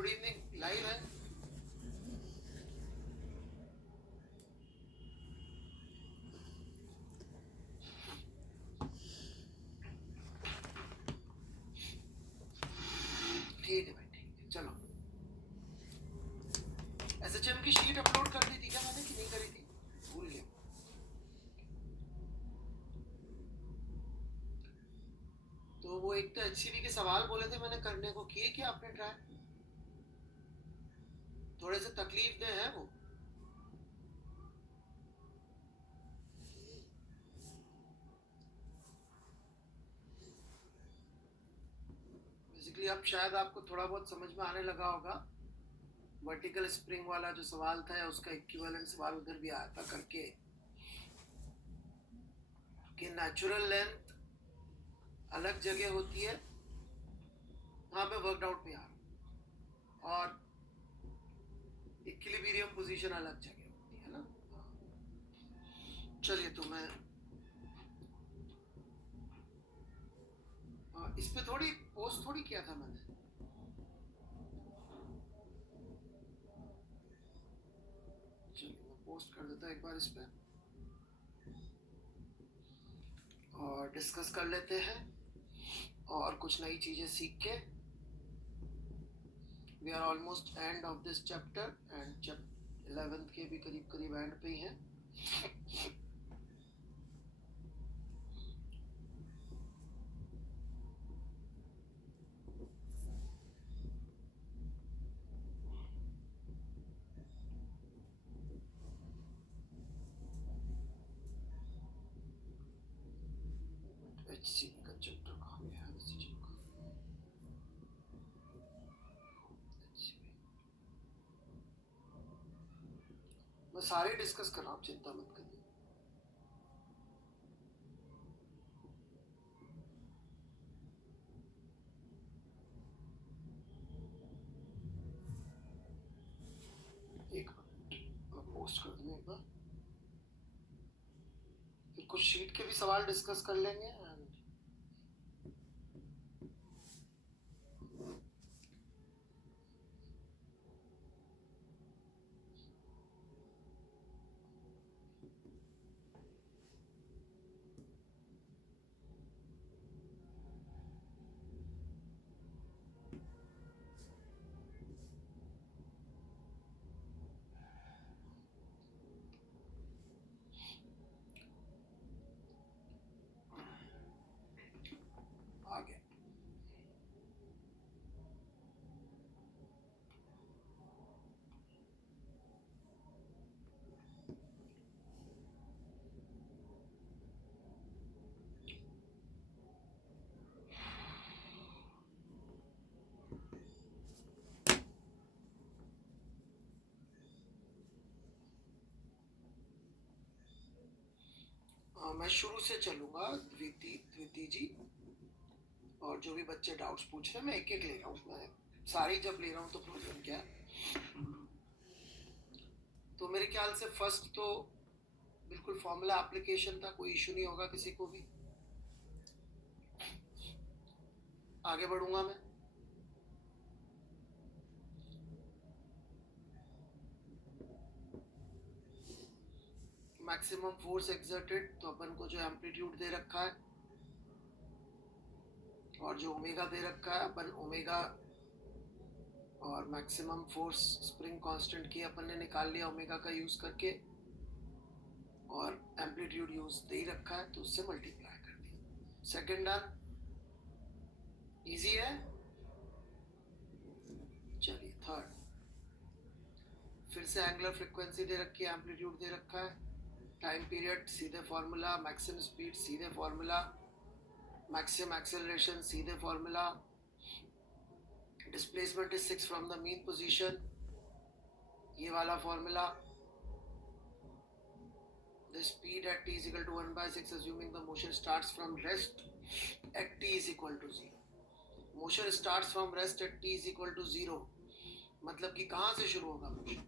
Good evening, live है। ठीक है भाई, ठीक है, चलो। एसएचएम की शीट अपलोड कर दी थी क्या मैंने कि नहीं करी थी, भूल गया। तो वो एक तो एचसीवी के सवाल बोले थे मैंने करने को, किए क्या आपने ट्राई? थोड़े से तकलीफ दे हैं वो। बेसिकली अब शायद आपको थोड़ा बहुत समझ में आने लगा होगा। वर्टिकल स्प्रिंग वाला जो सवाल था, उसका इक्विवेलेंट सवाल उधर भी आया था करके, कि नेचुरल लेंथ अलग जगह होती है, वहां पे वर्कड आउट में आ रहा, और इक्विलिब्रियम पोजीशन अलग जगह होती है ना। चलिए, तो मैं इस पे थोड़ी पोस्ट थोड़ी किया था मैंने। चलिए, मैं पोस्ट कर देता एक बार इस पे और डिस्कस कर लेते हैं और कुछ नई चीजें सीख के। We are almost end of this chapter, and chapter 11th के भी करीब करीब एंड पे ही हैं। HCV का चैप्टर कहाँ पे है? मैं सारे डिस्कस कर रहा हूँ, चिंता मत करिए। एक मिनट, मैं पोस्ट कर दूँ एक बार, फिर कुछ शीट के भी सवाल डिस्कस कर लेंगे। आगे मैं शुरू से चलूंगा, द्विती जी, और जो भी बच्चे डाउट्स पूछ रहे हैं मैं एक एक ले रहा हूँ। मैं सारी जब ले रहा हूँ तो प्रॉब्लम क्या है? तो मेरे ख्याल से फर्स्ट तो बिल्कुल फॉर्मूला एप्लीकेशन था, कोई इशू नहीं होगा किसी को भी। आगे बढ़ूंगा मैं। मैक्सिमम फोर्स एक्सर्टेड, तो अपन को जो एम्पलीट्यूड दे रखा है और जो ओमेगा दे रखा है, अपन ओमेगा और मैक्सिमम फोर्स स्प्रिंग कांस्टेंट की अपन ने निकाल लिया ओमेगा का यूज करके, और एम्पलीट्यूड यूज दे ही रखा है तो उससे मल्टीप्लाई कर दिया। सेकंड डन, इजी है। चलिए थर्ड, फिर से एंगुलर फ्रीक्वेंसी दे रखी है, एम्पलीट्यूड दे रखा है, टाइम पीरियड सीधे फॉर्मूला, मैक्सिमम स्पीड सीधे फॉर्मूला, मैक्सिमम एक्सेलरेशन सीधे formula, displacement is 6 from the mean position, ये वाला formula, the speed at t is equal to 1/6 assuming the motion starts from rest at t is equal to 0. Motion starts from rest at t is equal to 0, मतलब कि कहाँ से शुरू होगा motion?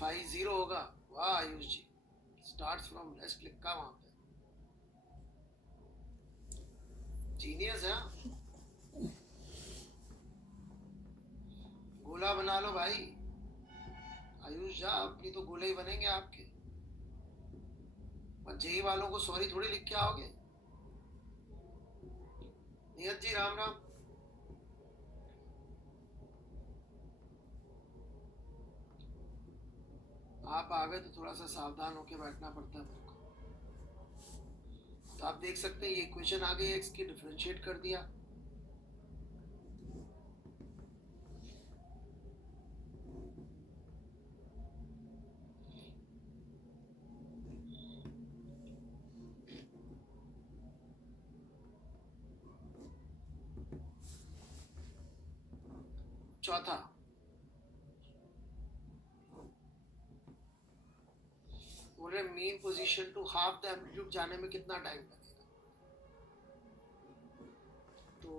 Phi 0 होगा। वाह आयुष जी, starts from rest लिखा वहां पे, जीनियस है। बना लो भाई, आयुष झा, अपनी तो गोले ही बनेंगे आपके। और जेई वालों को सॉरी थोड़ी लिख के आओगे। नियत जी राम राम। आप आ गए तो थोड़ा सा सावधान होके बैठना पड़ता है मेरे को। तो आप देख सकते हैं ये इक्वेशन आ गई, एक्स की डिफरेंशिएट कर दिया। चौथा, बोल रहे mean position to half the amplitude जाने में कितना टाइम लगेगा। तो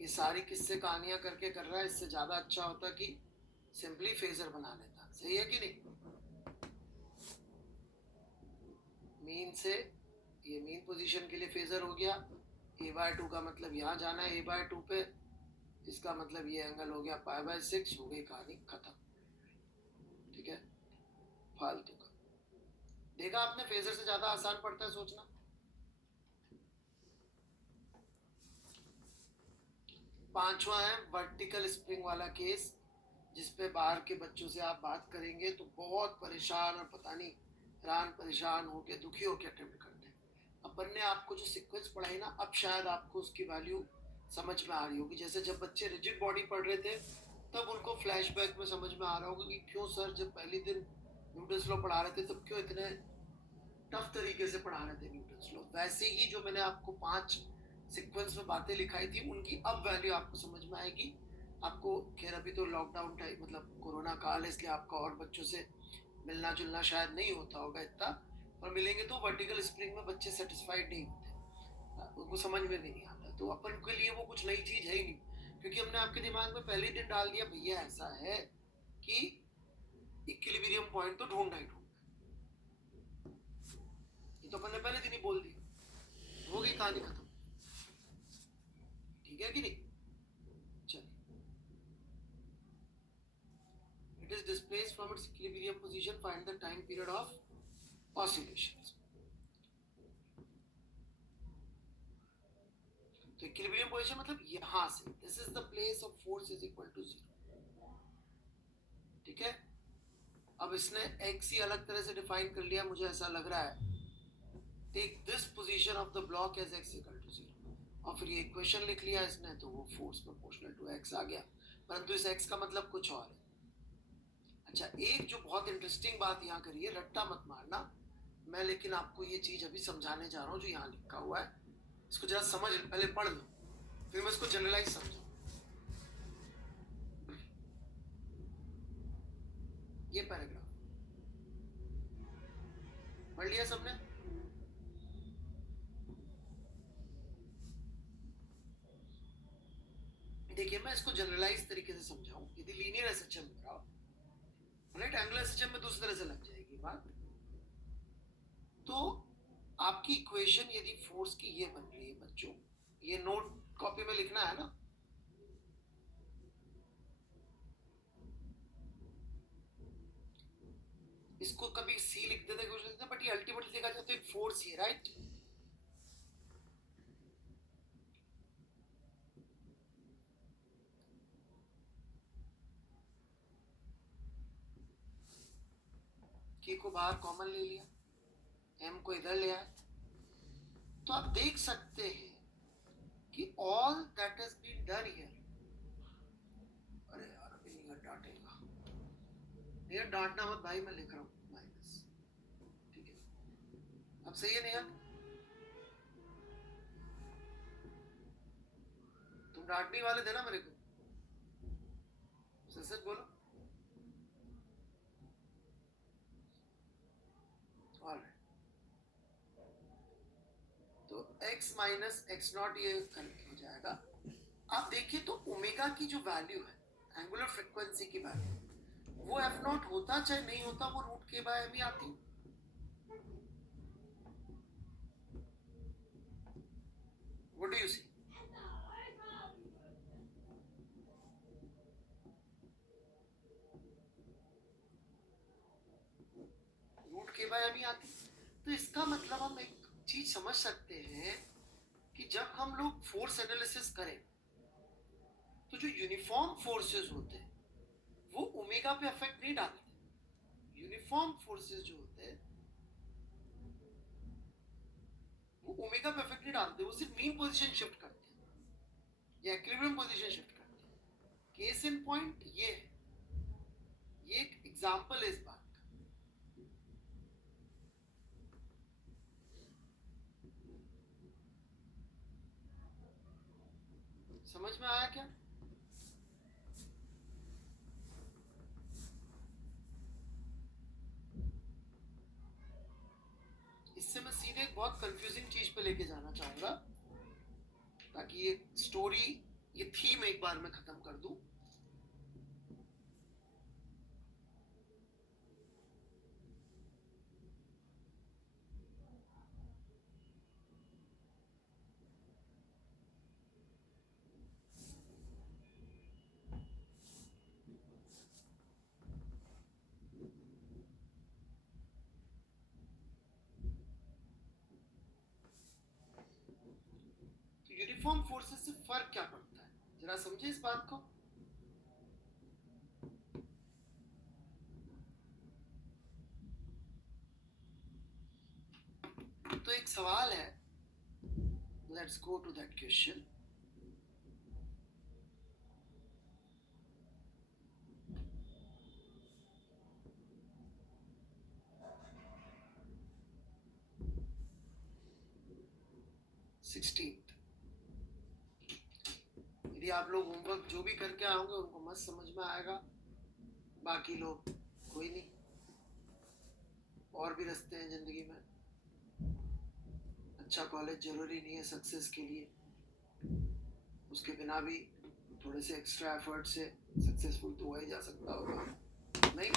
ये सारी किस्से कहानियां करके कर रहा है, इससे ज्यादा अच्छा होता कि सिंपली फेजर बना लेता। सही है कि नहीं? मीन से ये मीन पोजीशन के लिए फेजर हो गया। a/2 का मतलब यहाँ जाना है a/2 पे, इसका मतलब ये एंगल हो गया π/6। हो गई कहानी खत्म। ठीक है, फालतू का। देखा आपने, फेजर से ज्यादा आसान पड़ता है सोचना। पांचवा है वर्टिकल स्प्रिंग वाला केस, जिसपे बाहर के बच्चों से आप बात करेंगे तो बहुत परेशान और पता नहीं हैरान परेशान होके दुखी होके अटेम्प्ट करते हैं। अपन ने आपको जो सीक्वेंस पढ़ाई ना, अब शायद आपको उसकी वैल्यू समझ में आ रही होगी। जैसे जब बच्चे रिजिड बॉडी पढ़ रहे थे तब उनको फ्लैशबैक में समझ में आ रहा होगा कि क्यों सर जब पहले दिन न्यूटन्स लॉ पढ़ा रहे थे तब क्यों इतने टफ तरीके से पढ़ा रहे थे न्यूटन्स लॉ। वैसे ही जो मैंने आपको 5 सीक्वेंस में बातें लिखाई थी उनकी अब वैल्यू आपको समझ में आएगी। आपको खैर अभी तो लॉकडाउन टाइम मतलब कोरोना काल है, इसलिए आपका और बच्चों से मिलना जुलना शायद नहीं होता होगा इतना, पर मिलेंगे तो वर्टिकल स्प्रिंग में बच्चे सेटिस्फाइड नहीं होते, उनको समझ में भी नहीं आता। तो अपन के लिए वो कुछ नई चीज है ही नहीं, क्योंकि हमने आपके दिमाग में पहले ही दिन डाल दिया भैया ऐसा है कि इक्विलिब्रियम पॉइंट तो ढूंढना ही ढूंढना। ये तो अपन ने पहले दिन ही बोल दिया, हो गई कहानी खत्म। ठीक है कि नहीं? चलिए, it is displaced from its equilibrium position, find the time period of oscillations। तो इक्विलिब्रियम पोजीशन मतलब यहां से, this is the place of force is equal to 0। ठीक है, अब इसने x ही अलग तरह से डिफाइन कर लिया, मुझे ऐसा लग रहा है। Take this position of the block as x equal to 0, और फिर ये इक्वेशन लिख लिया इसने, तो वो फोर्स प्रोपोर्शनल टू x आ गया, परंतु इस x का मतलब कुछ और है। अच्छा, एक जो बहुत इंटरेस्टिंग बात यहाँ करी है, रट्टा मत मारना मैं, लेकिन आपको ये चीज अभी समझाने जा रहा हूँ जो यहाँ लिखा हुआ है, इसको जरा समझ, पहले पढ़ लो फिर मैं इसको जनरलाइज समझाऊं। ये पैराग्राफ पढ़ लिया सबने? देखिए मैं इसको जनरलाइज तरीके से समझाऊं। यदि लीनियर एसएचएम कराओ, राइट एंगुलर एसएचएम में दूसरी तरह से लग जाएगी बात। तो आपकी इक्वेशन यदि फोर्स की ये बन रही है बच्चों, ये नोट कॉपी में लिखना है ना, इसको कभी सी लिख देते कुछ लिखते, बट ये अल्टीमेटली देखा जाए तो एक फोर्स ही है, राइट? के को बाहर कॉमन ले लिया, एम को इधर ले आए, तो आप देख सकते हैं कि all that has been done here. अरे यार अभी नहीं डांटेगा, नहीं डांटना मत भाई, मैं लिख रहा हूँ माइनस। ठीक है, अब सही है नहीं यार? तुम डांटने वाले थे ना मेरे को, सच सच बोलो। ऑलराइट, तो x माइनस एक्स नॉट ये करके हो जाएगा। आप देखिए तो ओमेगा की जो वैल्यू है एंगुलर फ्रीक्वेंसी की वैल्यू, वो एफ नॉट होता चाहे नहीं होता, वो रूट के बाय एम ही आती। What do you see? Root के बाय एम ही आती। तो इसका मतलब हम एक चीज समझ सकते हैं कि जब हम लोग फोर्स एनालिसिस करें तो जो यूनिफॉर्म फोर्सेस होते हैं वो ओमेगा पे अफेक्ट नहीं डालते। यूनिफॉर्म फोर्सेस जो होते हैं वो ओमेगा पे अफेक्ट नहीं डालते, वो सिर्फ मीन पोजीशन शिफ्ट करते हैं या इक्विलिब्रियम पोजीशन शिफ्ट करते हैं। केस इन पॉइंट ये है, ये एक एग्जांपल है इस बात का। समझ में आया क्या? इससे मैं सीधे एक बहुत कंफ्यूजिंग चीज पे लेके जाना चाहूंगा ताकि ये स्टोरी, ये थीम एक बार में खत्म कर दूं। तो यूनिफॉर्म फोर्सेस से फर्क क्या पड़ता है, जरा समझे इस बात को। तो एक सवाल है, let's go to that question. यदि आप लोग होमवर्क जो भी करके आओगे उनको मस्त समझ में आएगा, बाकी लोग कोई नहीं, और भी रास्ते हैं जिंदगी में। अच्छा कॉलेज जरूरी नहीं है सक्सेस के लिए, उसके बिना भी थोड़े से एक्स्ट्रा एफर्ट से सक्सेसफुल तो हुआ ही जा सकता होगा, नहीं?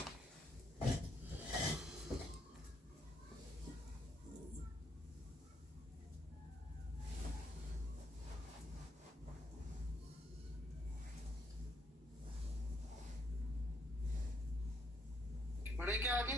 बढ़े क्या आगे?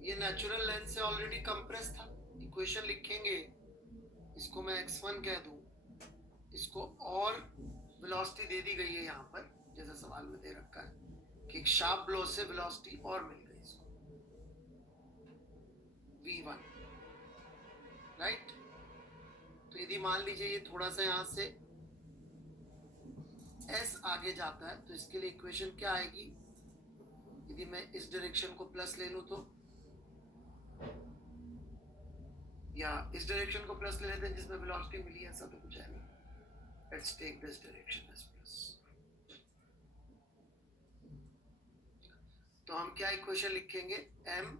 ये नेचुरल लेंथ से ऑलरेडी कंप्रेस था। इक्वेशन लिखेंगे, इसको मैं x1 कह दूं, इसको और वेलोसिटी दे दी गई है यहाँ पर, जैसा सवाल में दे रखा है कि एक शार्प ब्लो से वेलोसिटी और मिल गई इसको, v1, राइट? तो यदि मान लीजिए ये थोड़ा सा यहाँ से s आगे जाता है तो इसके लिए इक्वेशन क्या आएगी? यदि मैं इस डायरेक्शन को प्लस ले लूं तो, या इस डायरेक्शन को प्लस ले लेते हैं जिसमें वेलोसिटी मिली है, ऐसा तो कुछ है नहीं। Let's take this direction as plus. तो हम क्या इक्वेशन लिखेंगे? m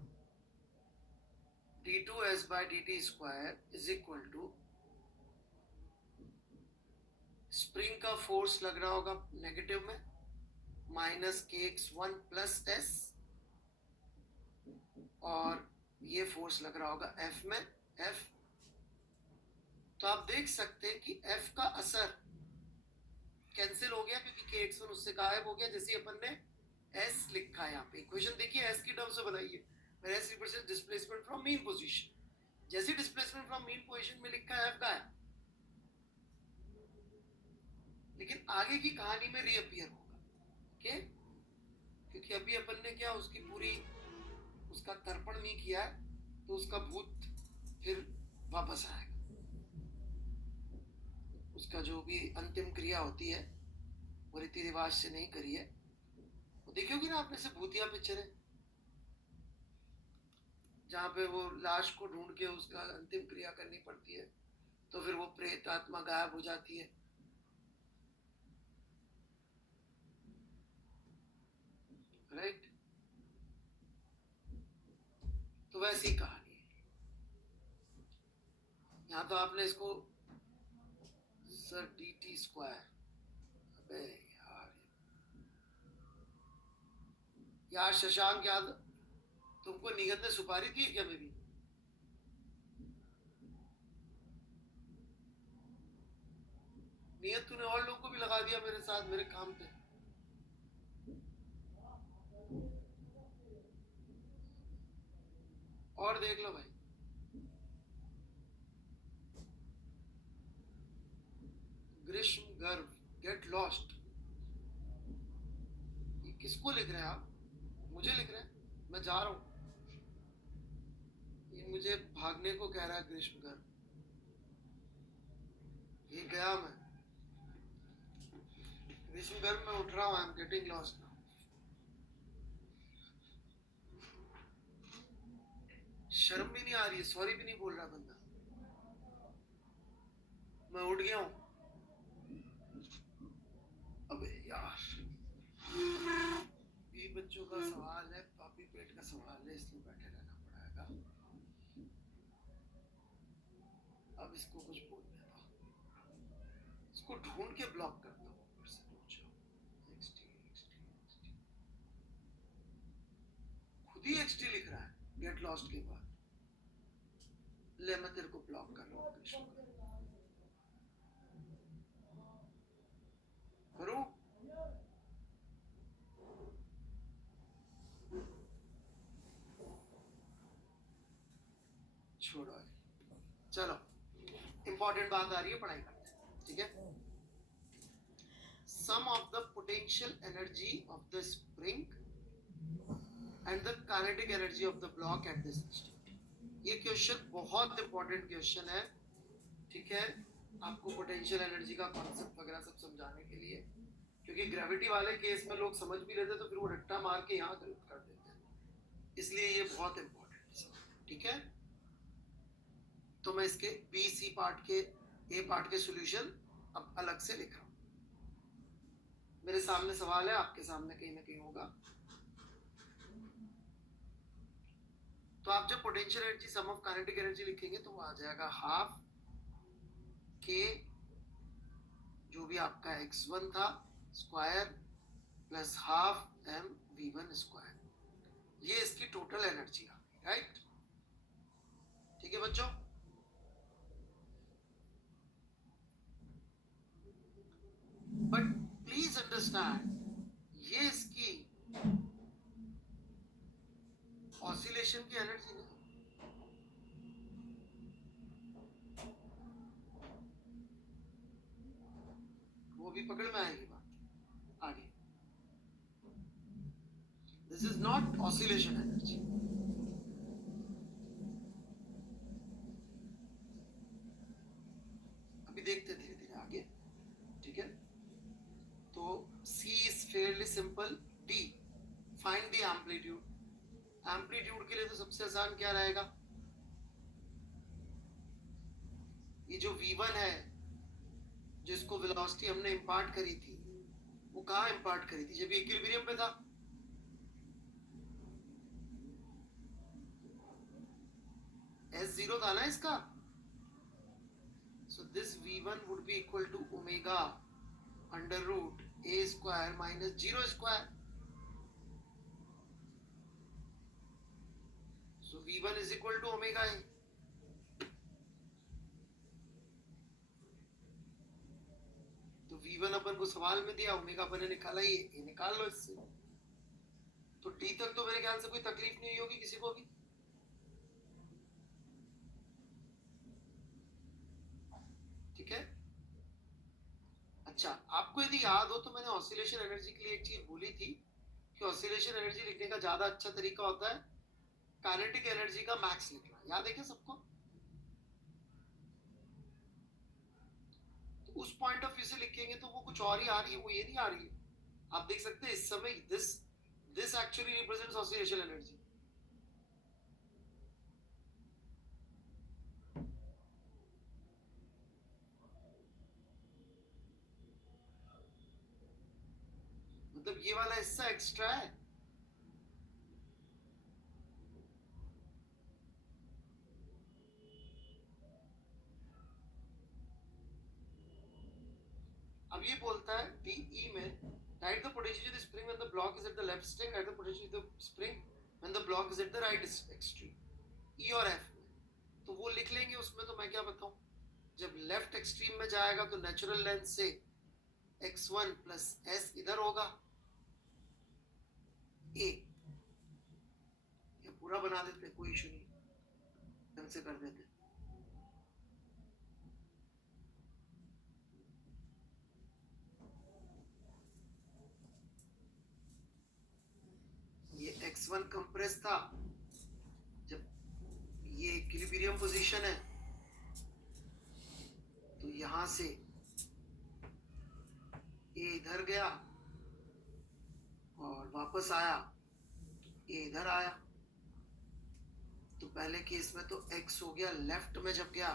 d2s by dt square is equal to, spring का फोर्स लग रहा होगा नेगेटिव में, माइनस kx1 प्लस s, और ये फोर्स लग रहा होगा f में, f। तो आप देख सकते हैं कि f का असर कैंसिल हो गया क्योंकि kx1 उससे गायब हो गया। जैसे अपन ने s लिखा है यहाँ पे, इक्वेशन देखिए s की टर्म से बनाइए, s represents displacement from mean position. जैसे डिस्प्लेसमेंट फ्रॉम मीन पोजीशन में लिखा है f गायब, लेकिन आगे की कहानी में रीअपियर होगा, ओके? क्योंकि अभी अपन ने क्या उसकी पूरी उसका तर्पण नहीं किया है, तो उसका भूत फिर वापस आएगा। उसका जो भी अंतिम क्रिया होती है वो रीति रिवाज से नहीं करी है। वो देखियोगे ना आपने से भूतिया पिक्चर है जहाँ पे वो लाश को ढूंढ के उसका अंतिम क्रिया करनी पड़ती है, तो फिर वो प्रेत आत्मा गायब हो जाती है, राइट? वैसी कहानी है। यहां तो आपने इसको सर dt स्क्वायर, अबे यार शशांक, याद तुमको निगत ने सुपारी दी है क्या मेरी? नियत तूने और लोगों को भी लगा दिया मेरे साथ मेरे काम पे। और देख लो भाई, ग्रीष्म गर्भ, गेट लॉस्ट, ये किसको लिख रहे हैं आप? मुझे लिख रहे हैं, मैं जा रहा हूं। ये मुझे भागने को कह रहा है ग्रीष्म गर्भ, ये गया मैं। ग्रीष्म गर्भ में उठ रहा हूं, आई एम गेटिंग लॉस्ट। शर्म भी नहीं आ रही है, सॉरी भी नहीं बोल रहा बंदा। मैं उठ गया हूं। अबे यार, ये बच्चों का सवाल है, पापी पेट का सवाल है, इसलिए बैठे रहना पड़ेगा। अब इसको कुछ बोलने दो, इसको ढूंढ के ब्लॉक कर दो। ऊपर से खुद ही XT लिख रहा है गेट लॉस्ट के बाद। ले मैं तेरे को ब्लॉक कर रहा हूँ, करूं? छोड़ो, चलो इंपॉर्टेंट बात आ रही है, पढ़ाई करते हैं, ठीक है। Sum of the potential energy of the spring and the kinetic energy of the block at this instant. ये क्वेश्चन बहुत इंपॉर्टेंट क्वेश्चन है, ठीक है, आपको पोटेंशियल एनर्जी का कॉन्सेप्ट वगैरह सब समझाने के लिए। क्योंकि ग्रेविटी वाले केस में लोग समझ भी लेते तो फिर वो रट्टा मार के यहाँ गलत कर देते हैं, इसलिए ये बहुत इंपॉर्टेंट है, ठीक है। तो मैं इसके BC पार्ट के A पार्ट के सॉल्यूशन अब अलग से लिख रहा हूं। मेरे सामने सवाल है, आपके सामने कहीं ना कहीं होगा। तो आप जब potential energy sum of kinetic energy लिखेंगे तो वो आ जाएगा हाफ K, जो भी आपका x1 था, square plus half m v1 square. ये इसकी टोटल एनर्जी आ गई, राइट? ठीक है बच्चों, बट प्लीज अंडरस्टैंड, ये इसकी ऑसिलेशन की एनर्जी नहीं, वो भी पकड़ में आएगी बात आगे। This is not oscillation energy. अभी देखते धीरे धीरे आगे, ठीक है। तो C is fairly simple, D find the amplitude। Amplitude के लिए तो सबसे आसान क्या रहेगा, ये जो V1 है जिसको वेलोसिटी हमने इंपार्ट करी थी, वो कहाँ इंपार्ट करी थी? जब इक्विलिब्रियम पे था, S0 था ना इसका। So this V1 would be equal to omega under root A square minus 0 square। So V1 is equal to omega A। तो V1 अपन को सवाल में दिया, ओमेगा अपन ने निकाला ही, ये निकाल लो इससे। तो T तक तो मेरे ख्याल से कोई तकलीफ नहीं होगी किसी को भी। ठीक है, अच्छा आपको यदि याद हो तो मैंने ऑसिलेशन एनर्जी के लिए एक चीज बोली थी कि ऑसिलेशन एनर्जी लिखने का ज्यादा अच्छा तरीका होता है काइनेटिक एनर्जी का मैक्स लिखना। याद है क्या सबको? तो उस पॉइंट ऑफ व्यू से लिखेंगे तो वो कुछ और ही आ रही है, वो ये नहीं आ रही है। आप देख सकते हैं इस समय this actually represents oscillation energy. मतलब ये वाला हिस्सा एक्स्ट्रा है, अब ये बोलता है DE में right the potential of the spring when the block is at the left string, right the potential of the spring when the block is at the right extreme, E और F में। तो वो लिख लेंगे उसमें, तो मैं क्या बताऊं, जब लेफ्ट एक्सट्रीम में जाएगा तो नेचुरल लेंथ से x1 प्लस s इधर होगा, a, ये पूरा बना देते, कोई इशू नहीं, ढंग से कर देते। ये x1 कंप्रेस था, जब ये इक्विलिब्रियम पोजीशन है तो यहां से a इधर गया और वापस आया तो a इधर आया। तो पहले केस में तो x हो गया, लेफ्ट में जब गया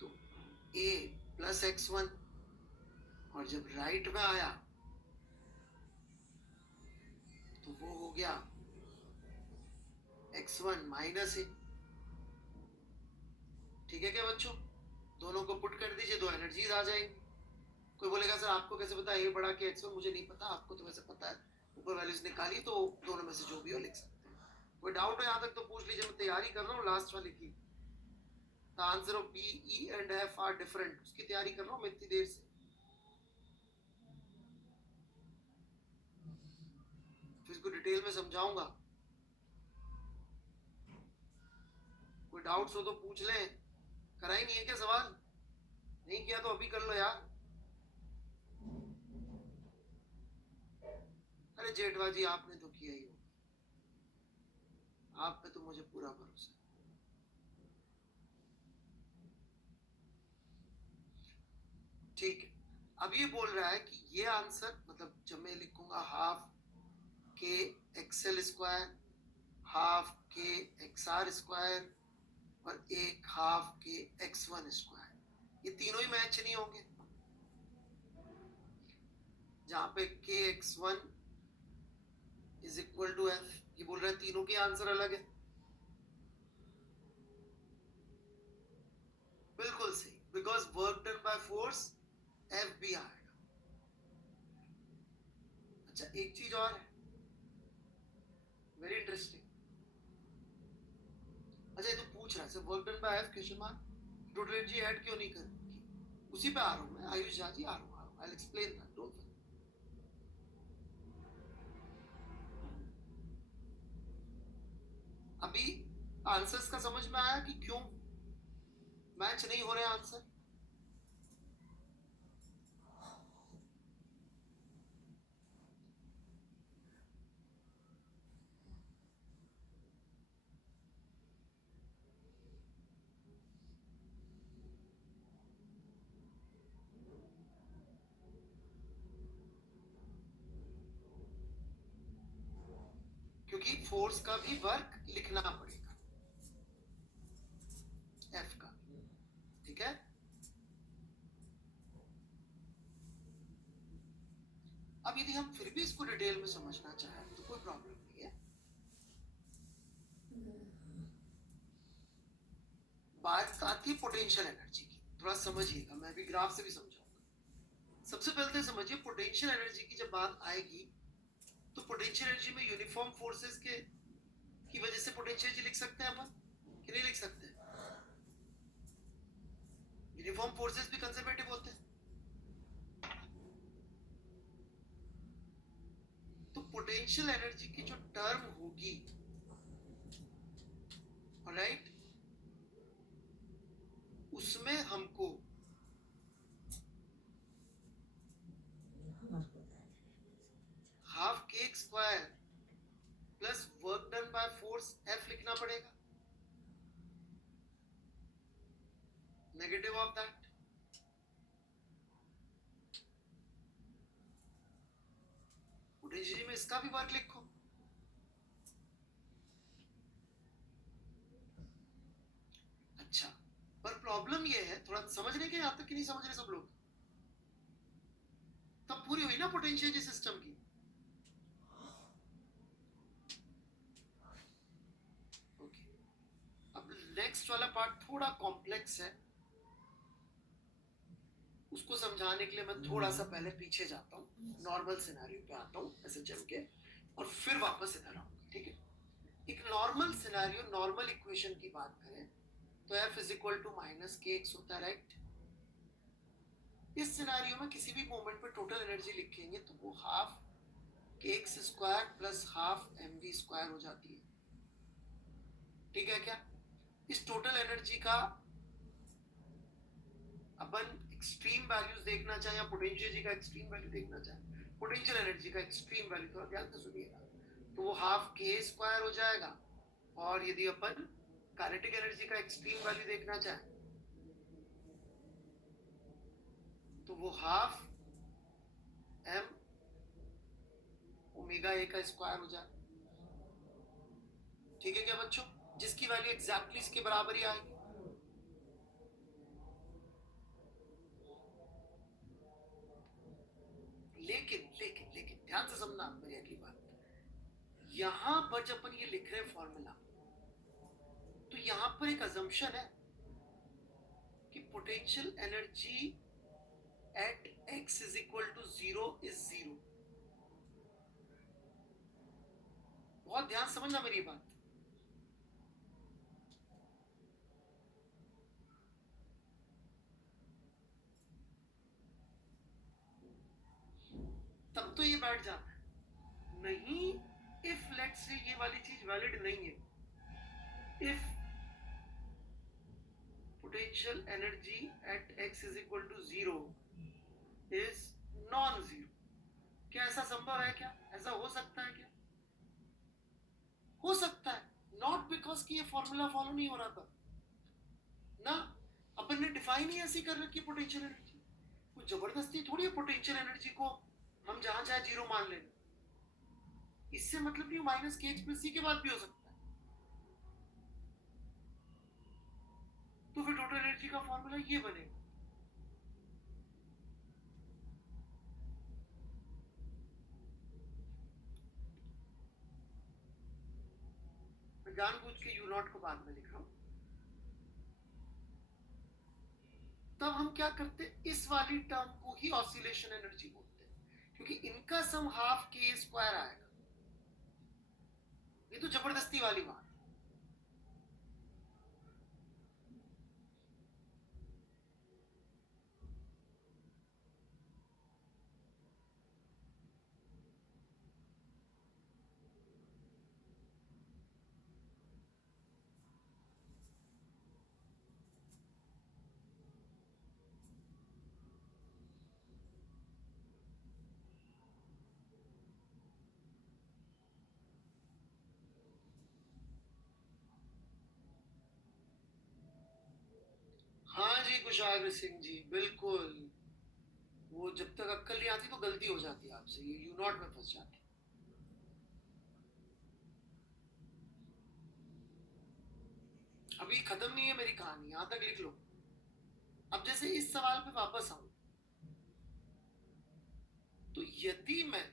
तो a प्लस x1, और जब राइट में आया तो वो हो गया x1 माइनस a। ठीक है क्या बच्चों, दोनों को पुट कर दीजिए, दो एनर्जीज आ जाएंगी। कोई बोलेगा सर आपको कैसे पता a बढ़ा के x1, मुझे नहीं पता, आपको तो वैसे पता है, ऊपर वैल्यूज निकाली, तो दोनों में से जो भी हो लिख सकते हैं। कोई डाउट है यहाँ तक तो पूछ लीजिए, मैं तैयारी कर रहा हूँ लास्ट वाले की, the answer of B, E and F are different, उसकी तैयारी कर रहा हूँ मैं इतनी देर से, फिर इसको डिटेल में समझाऊंगा। कोई डाउट्स हो तो पूछ लें, कराएंगे ये क्या सवाल, नहीं किया तो अभी कर लो यार। अरे जेठवाजी आपने तो किया ही हो, आप पे तो मुझे पूरा भरोसा है। ठीक है, अब ये बोल रहा है कि ये आंसर, मतलब जब मैं लिखूंगा हाफ के एक्सएल स्क्वायर, हाफ के एक्सआर स्क्वायर और एक हाफ के x1 स्क्वायर, ये तीनों ही मैच नहीं होंगे। जहां पे के x1 is equal to f, ये बोल रहा है तीनों के आंसर अलग है। बिल्कुल सही, because work done by force F भी आएगा। अच्छा एक चीज और है, वेरी इंटरेस्टिंग। अच्छा ये तो पूछ रहा है sir work done by F question mark, total energy add क्यों नहीं कर, उसी पे आ रहा हूं मैं, आयुष झा जी आ रहा हूं, I will explain that, don't worry. अभी आंसर्स का समझ में आया कि क्यों मैच नहीं हो रहे आंसर। क्योंकि फोर्स का भी वर्क लिखना पड़ेगा, F का, ठीक है। अब यदि हम फिर भी इसको डिटेल में समझना चाहें तो कोई प्रॉब्लम नहीं है। बात आती है पोटेंशियल एनर्जी की, थोड़ा समझिएगा, मैं भी ग्राफ से भी समझाऊंगा। सबसे पहले तो समझिए पोटेंशियल एनर्जी की जब बात आएगी तो पोटेंशियल एनर्जी में यूनिफॉर्म फोर्सेस के की वजह से पोटेंशियल एनर्जी लिख सकते हैं अपन कि नहीं लिख सकते? यूनिफॉर्म फोर्सेस भी कंजर्वेटिव होते हैं, तो पोटेंशियल एनर्जी की जो टर्म होगी, राइट, उसमें हमको हाफ के square plus work done by force F लिखना पड़ेगा, नेगेटिव ऑफ दैट। पोटेंशियल में इसका भी वर्क लिखो। अच्छा, पर प्रॉब्लम ये है, थोड़ा समझने के यहां तक कि नहीं समझ रहे सब लोग, तब पूरी हुई ना पोटेंशियल सिस्टम की। ओके, अब नेक्स्ट वाला पार्ट थोड़ा कॉम्प्लेक्स है, उसको समझाने के लिए मैं थोड़ा सा पहले पीछे जाता हूँ, नॉर्मल सिनेरियो पे आता हूँ एसएचएम के, और फिर वापस इधर आऊंगा, ठीक है। एक नॉर्मल सिनेरियो, नॉर्मल इक्वेशन की बात करें तो f is equal to minus k x होता है, राइट। इस सिनेरियो में किसी भी मोमेंट पे टोटल एनर्जी लिखेंगे तो वो half k x square plus half m v square हो जाती है, ठीक है क्या। इस टोटल एनर्जी का अपन एक्सट्रीम वैल्यूज देखना चाहे या पोटेंशियल एनर्जी का एक्सट्रीम वैल्यू देखना चाहे, पोटेंशियल एनर्जी का एक्सट्रीम वैल्यू थोड़ा ध्यान से सुनिएगा, तो वो हाफ के स्क्वायर हो जाएगा। और यदि अपन काइनेटिक एनर्जी का एक्सट्रीम वैल्यू देखना चाहे तो वो हाफ एम ओमेगा ए का स्क्वायर हो जाए, ठीक है क्या बच्चों, जिसकी वैल्यू एग्जैक्टली इसके बराबर ही आएगी। लेकिन लेकिन लेकिन ध्यान से समझना मेरी अगली बात, यहां पर जब अपन ये लिख रहे हैं फॉर्मूला, तो यहां पर एक अजम्पशन है कि potential energy at x is equal to 0 is 0। बहुत ध्यान समझना मेरी बात। तब तो ये बैठ जाता है, नहीं इफ लेट्स से ये वाली चीज वैलिड नहीं है, if potential energy at x is equal to 0 is non-zero, क्या ऐसा संभव है क्या, ऐसा हो सकता है क्या, हो सकता है, नॉट बिकॉज कि ये फॉर्मूला फॉलो नहीं हो रहा था ना, अपन ने डिफाइन ही ऐसी कर रखी पोटेंशियल एनर्जी, कोई जबरदस्ती थोड़ी है पोटेंशियल एनर्जी को हम जहां चाहे जीरो मान लेना, इससे मतलब नहीं माइनस के एक्स प्लस सी के बाद भी हो सकता है, तो फिर टोटल एनर्जी का फॉर्मूला ये बनेगा। मैं जानबूझ के यू नॉट को बाद में लिख रहा हूं। तब हम क्या करते, इस वाली टर्म को ही ऑसिलेशन एनर्जी बोलते हैं, क्योंकि इनका सम हाफ के स्क्वायर आएगा, ये तो जबरदस्ती वाली बात। हाँ जी कुशाग्र सिंह जी, बिल्कुल, वो जब तक अक्कल नहीं आती तो गलती हो जाती है आपसे, ये यू नॉट में फंस जाती। अभी खत्म नहीं है मेरी कहानी, यहां तक लिख लो। अब जैसे इस सवाल पे वापस आऊं, तो यदि मैं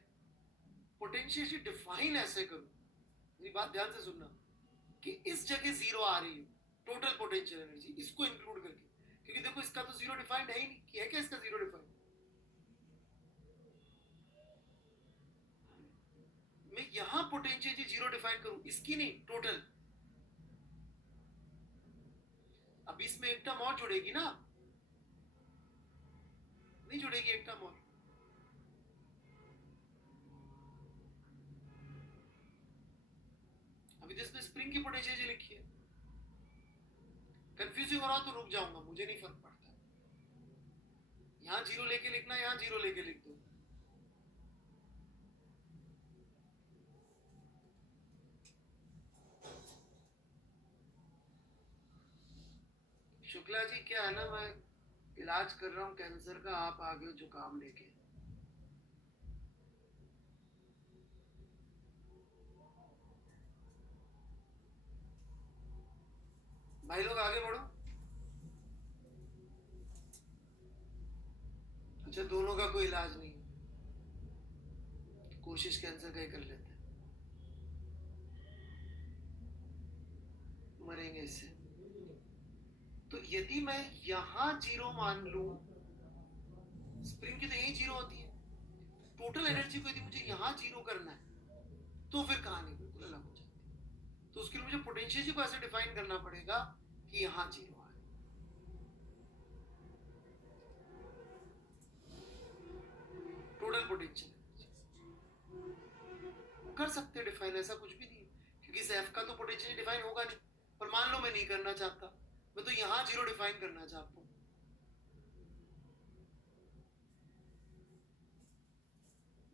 पोटेंशियल डिफाइन ऐसे करूं, मेरी बात ध्यान से सुनना, कि इस जगह जीरो आ रही हो टोटल पोटेंशियल एनर्जी, इसको इंक्लूड करके, क्योंकि देखो इसका तो जीरो डिफाइंड है ही नहीं, कि है क्या इसका जीरो डिफाइंड, मैं यहां पोटेंशियल जीरो डिफाइन करूं, इसकी नहीं टोटल, अब इसमें एक टर्म और जुड़ेगी ना, नहीं जुड़ेगी एक टर्म और, अभी तो इसमें स्प्रिंग की पोटेंशियल लिखी है, कंफ्यूजिंग हो रहा तो रुक जाऊंगा, मुझे नहीं फर्क पड़ता, यहां जीरो लेके लिखना, यहां जीरो लेके लिख दो। शुक्ला जी क्या है ना, मैं इलाज कर रहा हूँ कैंसर का, आप आगे हो जुकाम लेके। भाई लोग आगे बढ़ो। अच्छा दोनों का कोई इलाज नहीं, कोशिश कैंसर का ही कर लेते हैं, मरेंगे इससे। तो यदि मैं यहां जीरो मान लूं स्प्रिंग की तो यही जीरो होती है। टोटल एनर्जी को यदि मुझे यहाँ जीरो करना है तो फिर कहानी बिल्कुल अलग हो जाती है। तो उसके लिए मुझे पोटेंशियल को ऐसे डिफाइन करना पड़ेगा कि यहाँ जीरो आए। टोटल पोटेंशियल कर सकते हैं डिफाइन, ऐसा कुछ भी नहीं है, क्योंकि इस एफ का तो पोटेंशियल डिफाइन होगा नहीं। पर मान लो मैं नहीं करना चाहता, मैं तो यहाँ जीरो डिफाइन करना चाहता हूँ।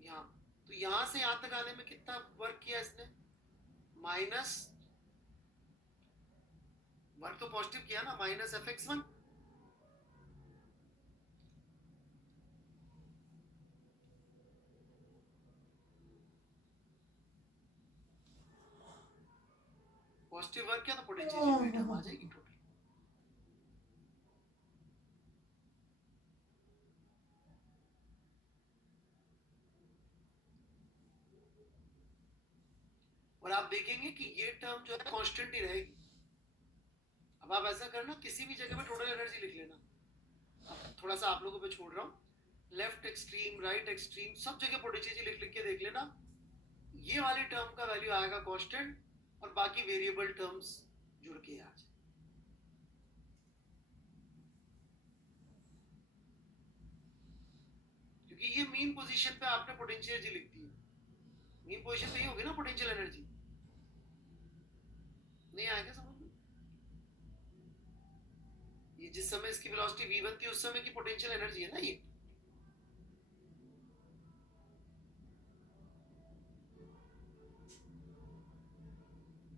यहाँ तो यहाँ से यहाँ तक आने में कितना वर्क किया इसने, माइनस वर्क तो पॉजिटिव किया ना, minus F x one. Positive work किया तो पोटेंशियल टर्म आ जाएगी टोटल। और आप देखेंगे कि ये टर्म जो है कांस्टेंट ही रहेगी। अब आप ऐसा करना, किसी भी जगह पे टोटल एनर्जी लिख लेना। अब थोड़ा सा आप लोगों पे छोड़ रहा हूँ, लेफ्ट एक्सट्रीम, राइट एक्सट्रीम, सब जगह पोटेंशियल लिख लिख के देख लेना। ये वाले टर्म का वैल्यू आएगा कांस्टेंट, और बाकी वेरिएबल टर्म्स जुड़ के आ जाए। क्योंकि ये मीन पोजीशन पे आपने पोटेंशियल एनर्जी लिख दी है, मीन पोजीशन पे ही होगी ना पोटेंशियल एनर्जी। नहीं आएगा समझ में? ये जिस समय इसकी वेलोसिटी v1 थी उस समय की पोटेंशियल एनर्जी है ना ये।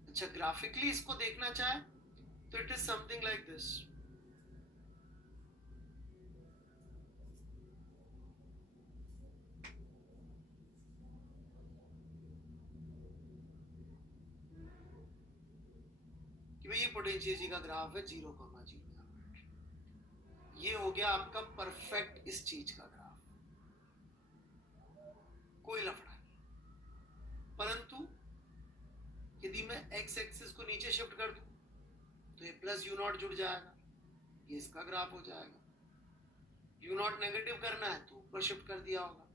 अच्छा, ग्राफिकली इसको देखना चाहे तो it is something like this. कि भाई ये पोटेंशियल जी का ग्राफ है 0,0। ये हो गया आपका परफेक्ट इस चीज का ग्राफ, कोई लफड़ा नहीं। परंतु यदि मैं एक्स एक्सिस को नीचे शिफ्ट कर दूं तो ये प्लस यू नॉट जुड़ जाएगा, ये इसका ग्राफ हो जाएगा। यू नॉट नेगेटिव करना है तो ऊपर शिफ्ट कर दिया होगा।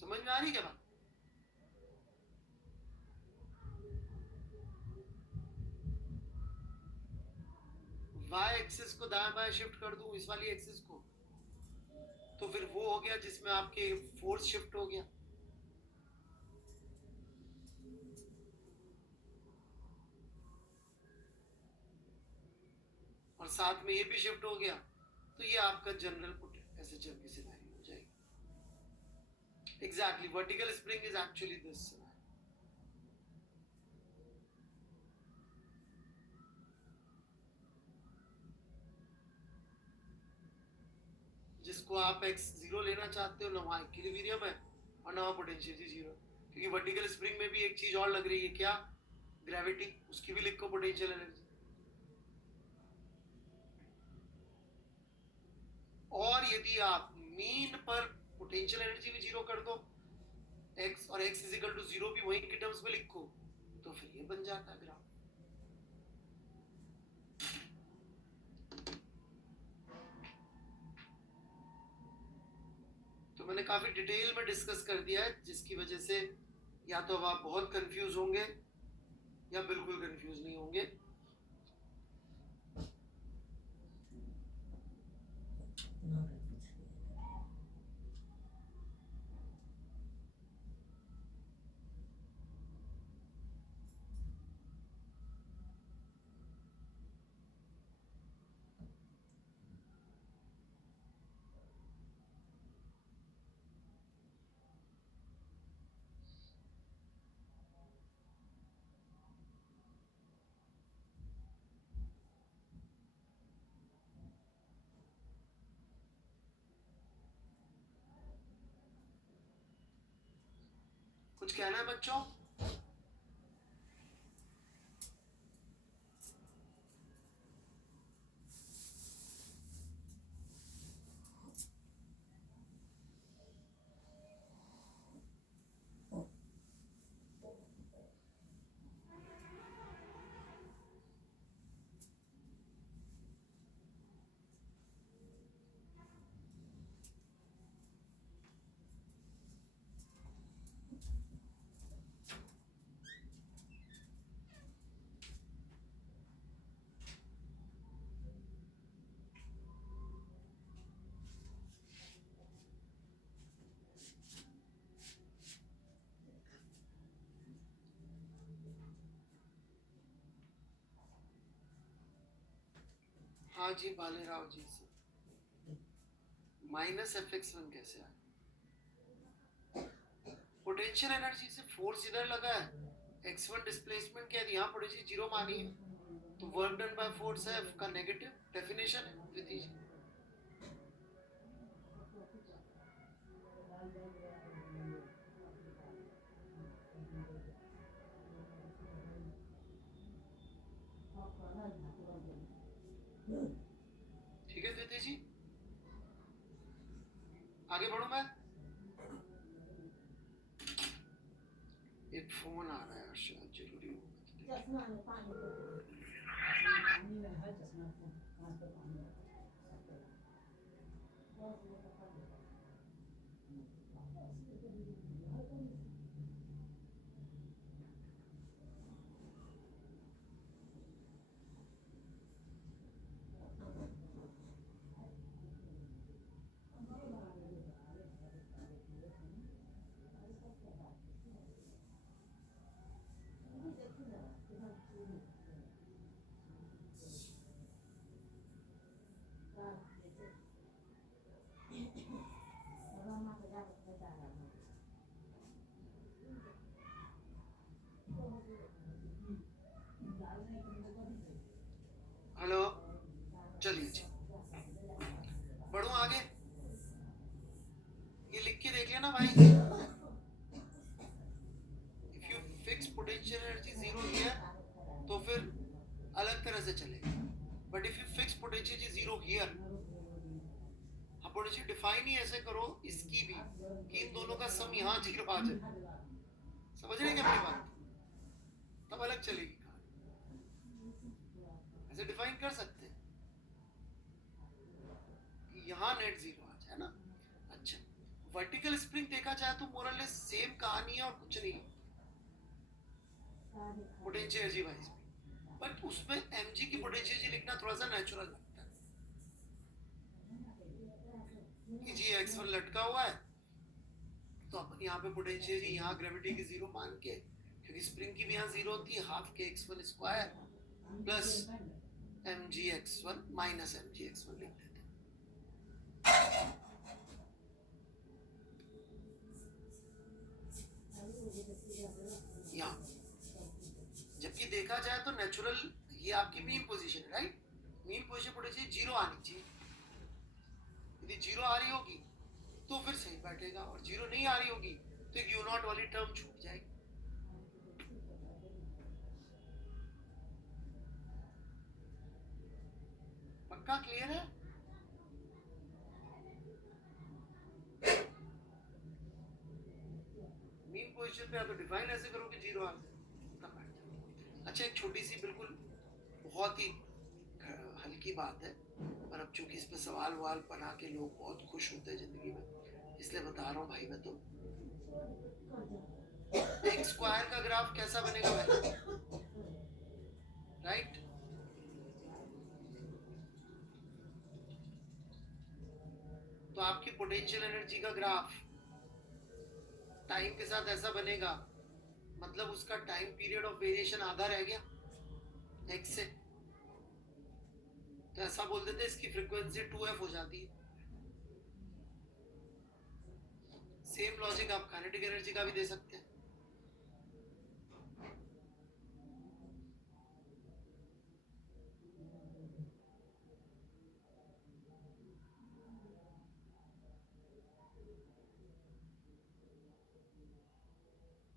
समझ में आ रही क्या बात? वाई एक्सिस को दाएं बाएं शिफ्ट कर दूं इस वाली एक्सिस को, तो फिर वो हो गया जिसमें आपके फोर्स शिफ्ट हो गया। और साथ में ये भी शिफ्ट हो गया, तो ये आपका जनरल एसएचएम की सिनेरियो हो जाएगी। Exactly, vertical spring is actually this, जिसको आप एक्स जीरो लेना चाहते हो ना, वहां इक्विलिब्रियम है और ना पोटेंशियल जीरो। क्योंकि वर्टिकल स्प्रिंग में भी एक चीज और लग रही है, क्या? ग्रेविटी, उसकी भी लिखो पोटेंशियल एनर्जी। और यदि आप मीन पर पोटेंशियल एनर्जी भी जीरो कर दो, x और x is equal to zero भी वही के टर्म्स में लिखो, तो फिर ये बन जाता है ग्राफ। तो मैंने काफी डिटेल में डिस्कस कर दिया है, जिसकी वजह से या तो अब आप बहुत कंफ्यूज होंगे या बिल्कुल कंफ्यूज नहीं होंगे। कुछ कहना है बच्चों? भालेराव जी से माइनस Fx1 कैसे आया? पोटेंशियल एनर्जी से फोर्स इधर लगा है, x1 डिस्प्लेसमेंट क्या है, यहाँ पोटेंशियल जीरो मानी है, तो वर्क डन बाय फोर्स है F का नेगेटिव डेफिनेशन है प्रीति जी। ठीक है प्रीति जी, आगे बढ़ूं मैं? एक फोन आ रहा है शायद जरूरी होगा। हेलो, चलिए जी बढ़ो आगे, ये लिख के देख लेना भाई। If you fix potential energy zero here तो फिर अलग तरह से चलेगा, but if you fix potential energy zero here, हाँ पोटेंशियल डिफाइन ही ऐसे करो इसकी भी कि इन दोनों का सम यहाँ जीरो आ जाए, समझ रहे हैं क्या अपनी बात? तब अलग चलेगी, ऐसे डिफाइन कर सकते हैं कि यहाँ नेट जीरो आ जाए ना। अच्छा, वर्टिकल स्प्रिंग देखा जाए तो मोरलेस सेम कहानी है और कुछ नहीं, पोटेंशियल एनर्जी वाइज, बट उसमें mg की पोटेंशियल एनर्जी लिखना थोड़ा सा नेचुरल लगता है कि जी x1 लटका हुआ है, तो अपन यहाँ पे पोटेंशियल एनर्जी यहाँ ग्रेविटी की जीरो मान के, क्योंकि स्प्रिंग की भी यहाँ जीरो होती है, हाफ के x1 square plus mg x1 minus mg x1 लिख देते हैं। यहाँ जबकि देखा जाए तो नेचुरल ये आपकी मीन पोजीशन है, right? Mean position potential zero आनी चाहिए, यदि जीरो आ रही होगी तो फिर सही बैठेगा, और जीरो नहीं आ रही होगी तो एक u0 वाली टर्म छूट जाएगी। पक्का क्लियर है? मीन पोजीशन पे आप तो डिफाइन ऐसे करो कि जीरो आ जाए, तब बैठ जाए। अच्छा, एक छोटी सी बिल्कुल बहुत ही हल्की बात है, पर अब चूंकि इस पे सवाल वाल बना के लोग बहुत खुश होते हैं जिंदगी में, इसलिए बता रहा हूँ भाई मैं तो। एक्स स्क्वायर का ग्राफ कैसा बनेगा भाई? राइट, तो आपकी पोटेंशियल एनर्जी का ग्राफ टाइम के साथ ऐसा बनेगा, मतलब उसका टाइम पीरियड ऑफ वेरिएशन आधा रह गया एक्स से, तो ऐसा बोल देते इसकी फ्रीक्वेंसी 2f हो जाती है। सेम लॉजिक आप काइनेटिक एनर्जी का भी दे सकते हैं।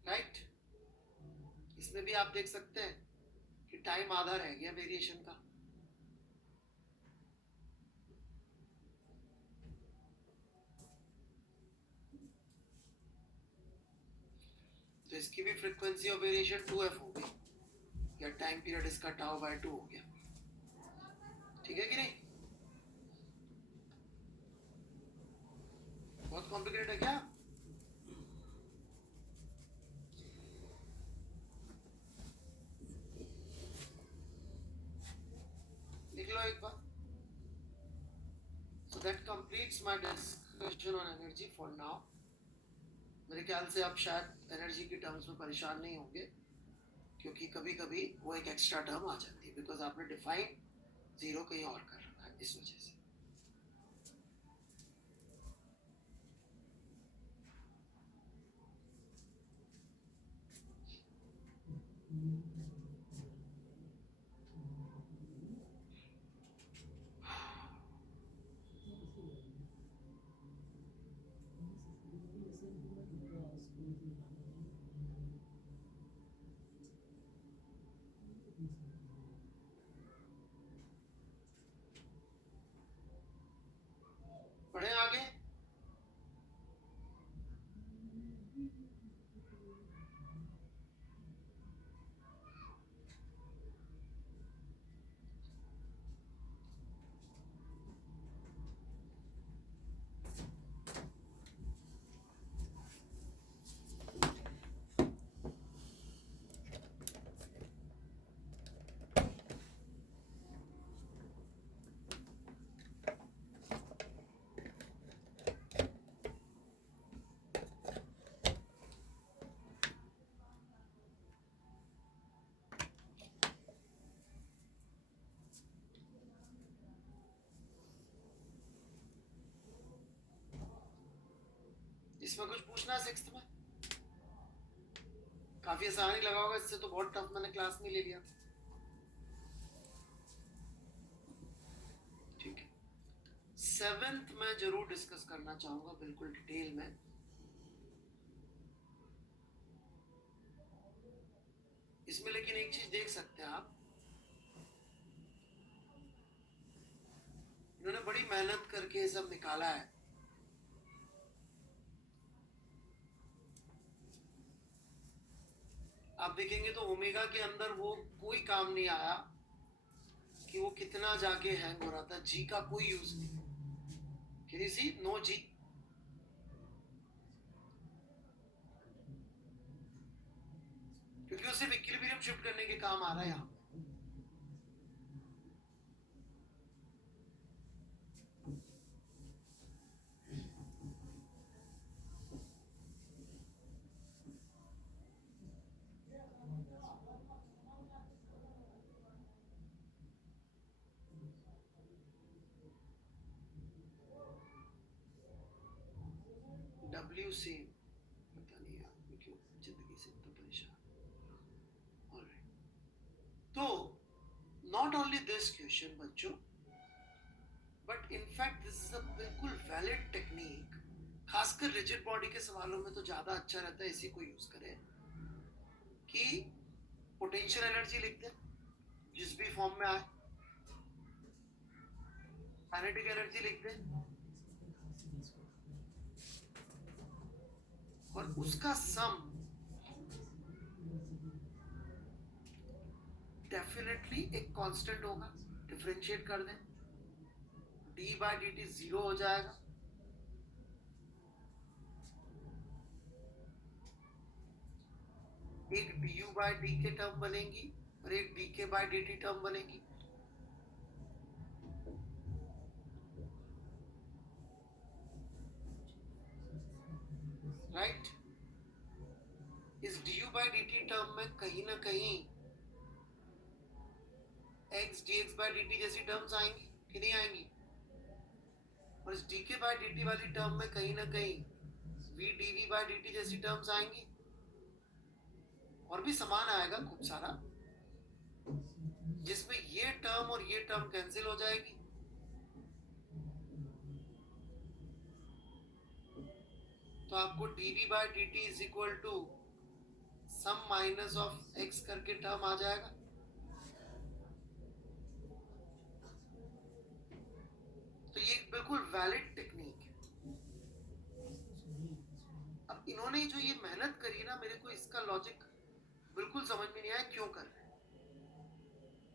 राइट, इसमें भी आप देख सकते हैं कि टाइम आधा रह गया वेरिएशन का। तो इसकी भी फ्रीक्वेंसी ऑफ वेरिएशन 2f हो गई, या टाइम पीरियड इसका टाउ बाय 2 हो गया। ठीक है कि नहीं? बहुत कॉम्प्लिकेटेड है क्या? लिख लो एक बार। So that completes my discussion on energy for now. मेरे ख्याल से आप शायद एनर्जी की टर्म्स में परेशान नहीं होंगे, क्योंकि कभी कभी वो एक एक्स्ट्रा टर्म आ जाती है, बिकॉज आपने डिफाइन जीरो कहीं और कर रखा है। इस वजह से। बढ़े आगे। इसमें कुछ पूछना है सिक्स्थ में? काफी आसान ही लगा होगा, इससे तो बहुत टफ मैंने क्लास में ले लिया। ठीक है, सेवेंथ में जरूर डिस्कस करना चाहूंगा बिल्कुल डिटेल में। इसमें लेकिन एक चीज देख सकते हैं आप, इन्होंने बड़ी मेहनत करके ये सब निकाला है। आप देखेंगे तो ओमेगा के अंदर वो कोई काम नहीं आया कि वो कितना जाके हैंग हो रहा था। जी का कोई यूज नहीं। Can you see? नो जी। क्योंकि वो सिर्फ इक्विलिब्रियम शिफ्ट करने के काम आ रहा है यहाँ। डब्ल्यू से पता नहीं यार मैं क्यों जिंदगी से इतना परेशान। ऑलराइट, तो नॉट ओनली दिस क्वेश्चन बच्चों, but in fact this is a बिल्कुल वैलिड टेक्निक। खासकर रिजिड बॉडी के सवालों में तो ज्यादा अच्छा रहता है इसी को यूज करें कि पोटेंशियल एनर्जी लिख दें जिस भी फॉर्म में आए, काइनेटिक एनर्जी लिख दें, और उसका सम डेफिनेटली एक कांस्टेंट होगा। डिफरेंशिएट कर दें, D by d T zero हो जाएगा। एक डी यू बाई डी के टर्म बनेगी और एक डी के बाई डी टी टर्म बनेगी। राइट, इस D you by d T term में कहीं ना कहीं x D x by d t जैसी टर्म्स आएंगी कि नहीं आएंगी? और इस डी के बाई डी टी वाली टर्म में कहीं ना कहीं v d v by d t जैसी टर्म्स आएंगी। और भी समान आएगा खूब सारा, जिसमें ये टर्म और ये टर्म कैंसिल हो जाएगी। तो आपको d v by d t is equal to some minus of x करके टर्म आ जाएगा। तो ये बिल्कुल वैलिड टेक्निक है। अब इन्होंने जो ये मेहनत करी ना, मेरे को इसका लॉजिक बिल्कुल समझ में नहीं आया क्यों कर रहे हैं।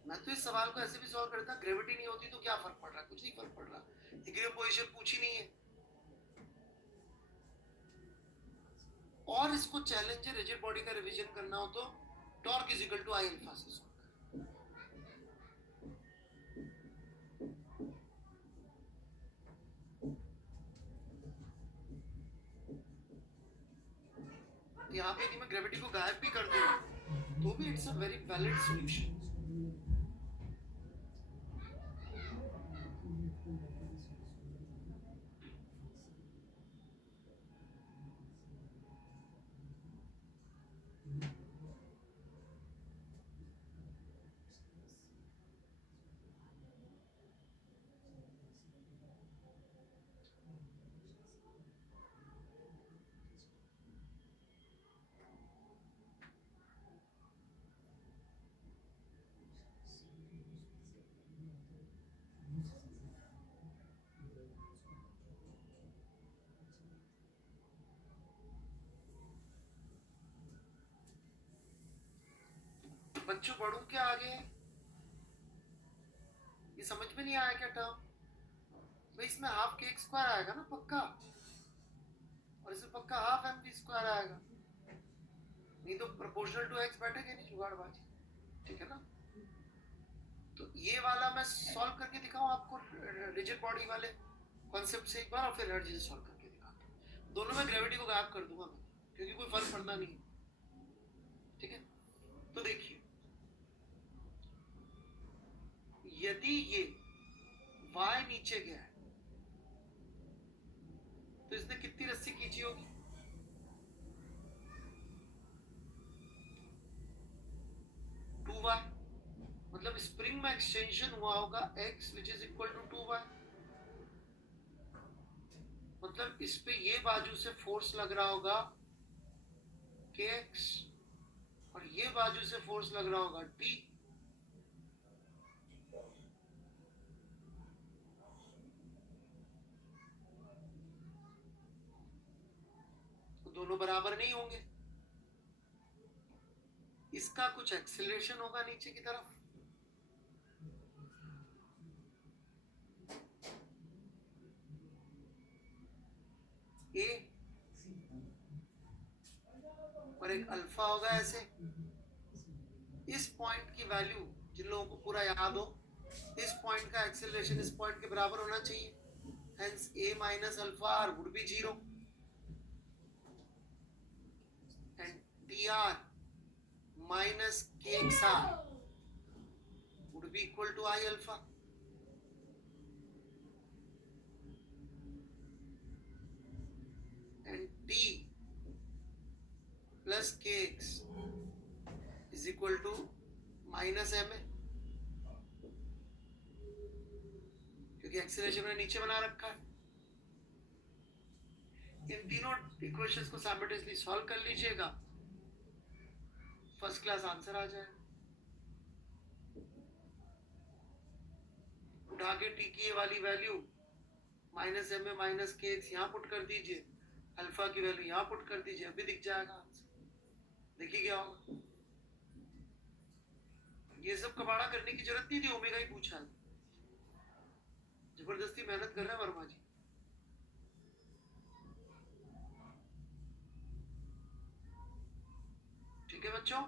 मैं तो इस सवाल को ऐसे भी सॉल्व करता, ग्रेविटी नहीं होती तो क्या फर्क पड़ रहा? कुछ नहीं फर्क पड़ रहा, इक्विलिब्रियम पोजीशन पूछी नहीं है। और इसको चैलेंज है, रिजिड बॉडी का रिवीजन करना हो तो torque is equal to I alpha से सॉल्व कर। यहाँ पे यदि मैं ग्रेविटी को गायब भी कर दूं तो भी it's a very valid solution. बच्चों पढ़ूं क्या आगे? ये समझ में नहीं आया क्या टर्म? भाई इसमें हाफ के स्क्वायर आएगा ना पक्का, और इसमें पक्का हाफ एम वी स्क्वायर आएगा, नहीं तो प्रोपोर्शनल टू एक्स बैठेगा नहीं जुगाड़बाजी, ठीक है ना? तो ये वाला मैं सॉल्व करके दिखाऊं आपको रिजिड बॉडी वाले कॉन्सेप्ट से एक बार, और फिर एनर्जी से सॉल्व करके दिखाता हूं। दोनों में ग्रेविटी को गायब कर दूंगा मैं, क्योंकि कोई फर्क पड़ना नहीं है, ठीक है? तो देखिए, यदि ये y नीचे गया है तो इसने कितनी रस्सी खींची होगी? टू वाई, मतलब स्प्रिंग में एक्सटेंशन हुआ होगा x which is equal to 2y, मतलब इस पे ये बाजू से फोर्स लग रहा होगा kx, और ये बाजू से फोर्स लग रहा होगा t। तो दोनों बराबर नहीं होंगे, इसका कुछ एक्सेलरेशन होगा नीचे की तरफ, a, और एक अल्फा होगा ऐसे। इस पॉइंट की वैल्यू जिन लोगों को पूरा याद हो, इस पॉइंट का एक्सेलरेशन इस पॉइंट के बराबर होना चाहिए, hence a minus alpha r would be 0 and dr minus kxr would be equal to I alpha। and t plus kx is equal to minus ma, क्योंकि एक्सेलरेशन मैंने नीचे बना रखा है। इन तीनों इक्वेशंस को साइमल्टेनियसली सॉल्व कर लीजिएगा, फर्स्ट क्लास आंसर आ जाएगा। उठा के टी की ये वाली value minus m a minus k x यहाँ पुट कर दीजिए, अल्फा की वैल्यू यहाँ पुट कर दीजिए, अभी दिख जाएगा आंसर। देखिए क्या होगा। ये सब कबाड़ा करने की जरूरत नहीं थी, ओमेगा ही पूछा है, जबरदस्ती मेहनत कर रहे हैं वर्मा जी। ठीक है बच्चों,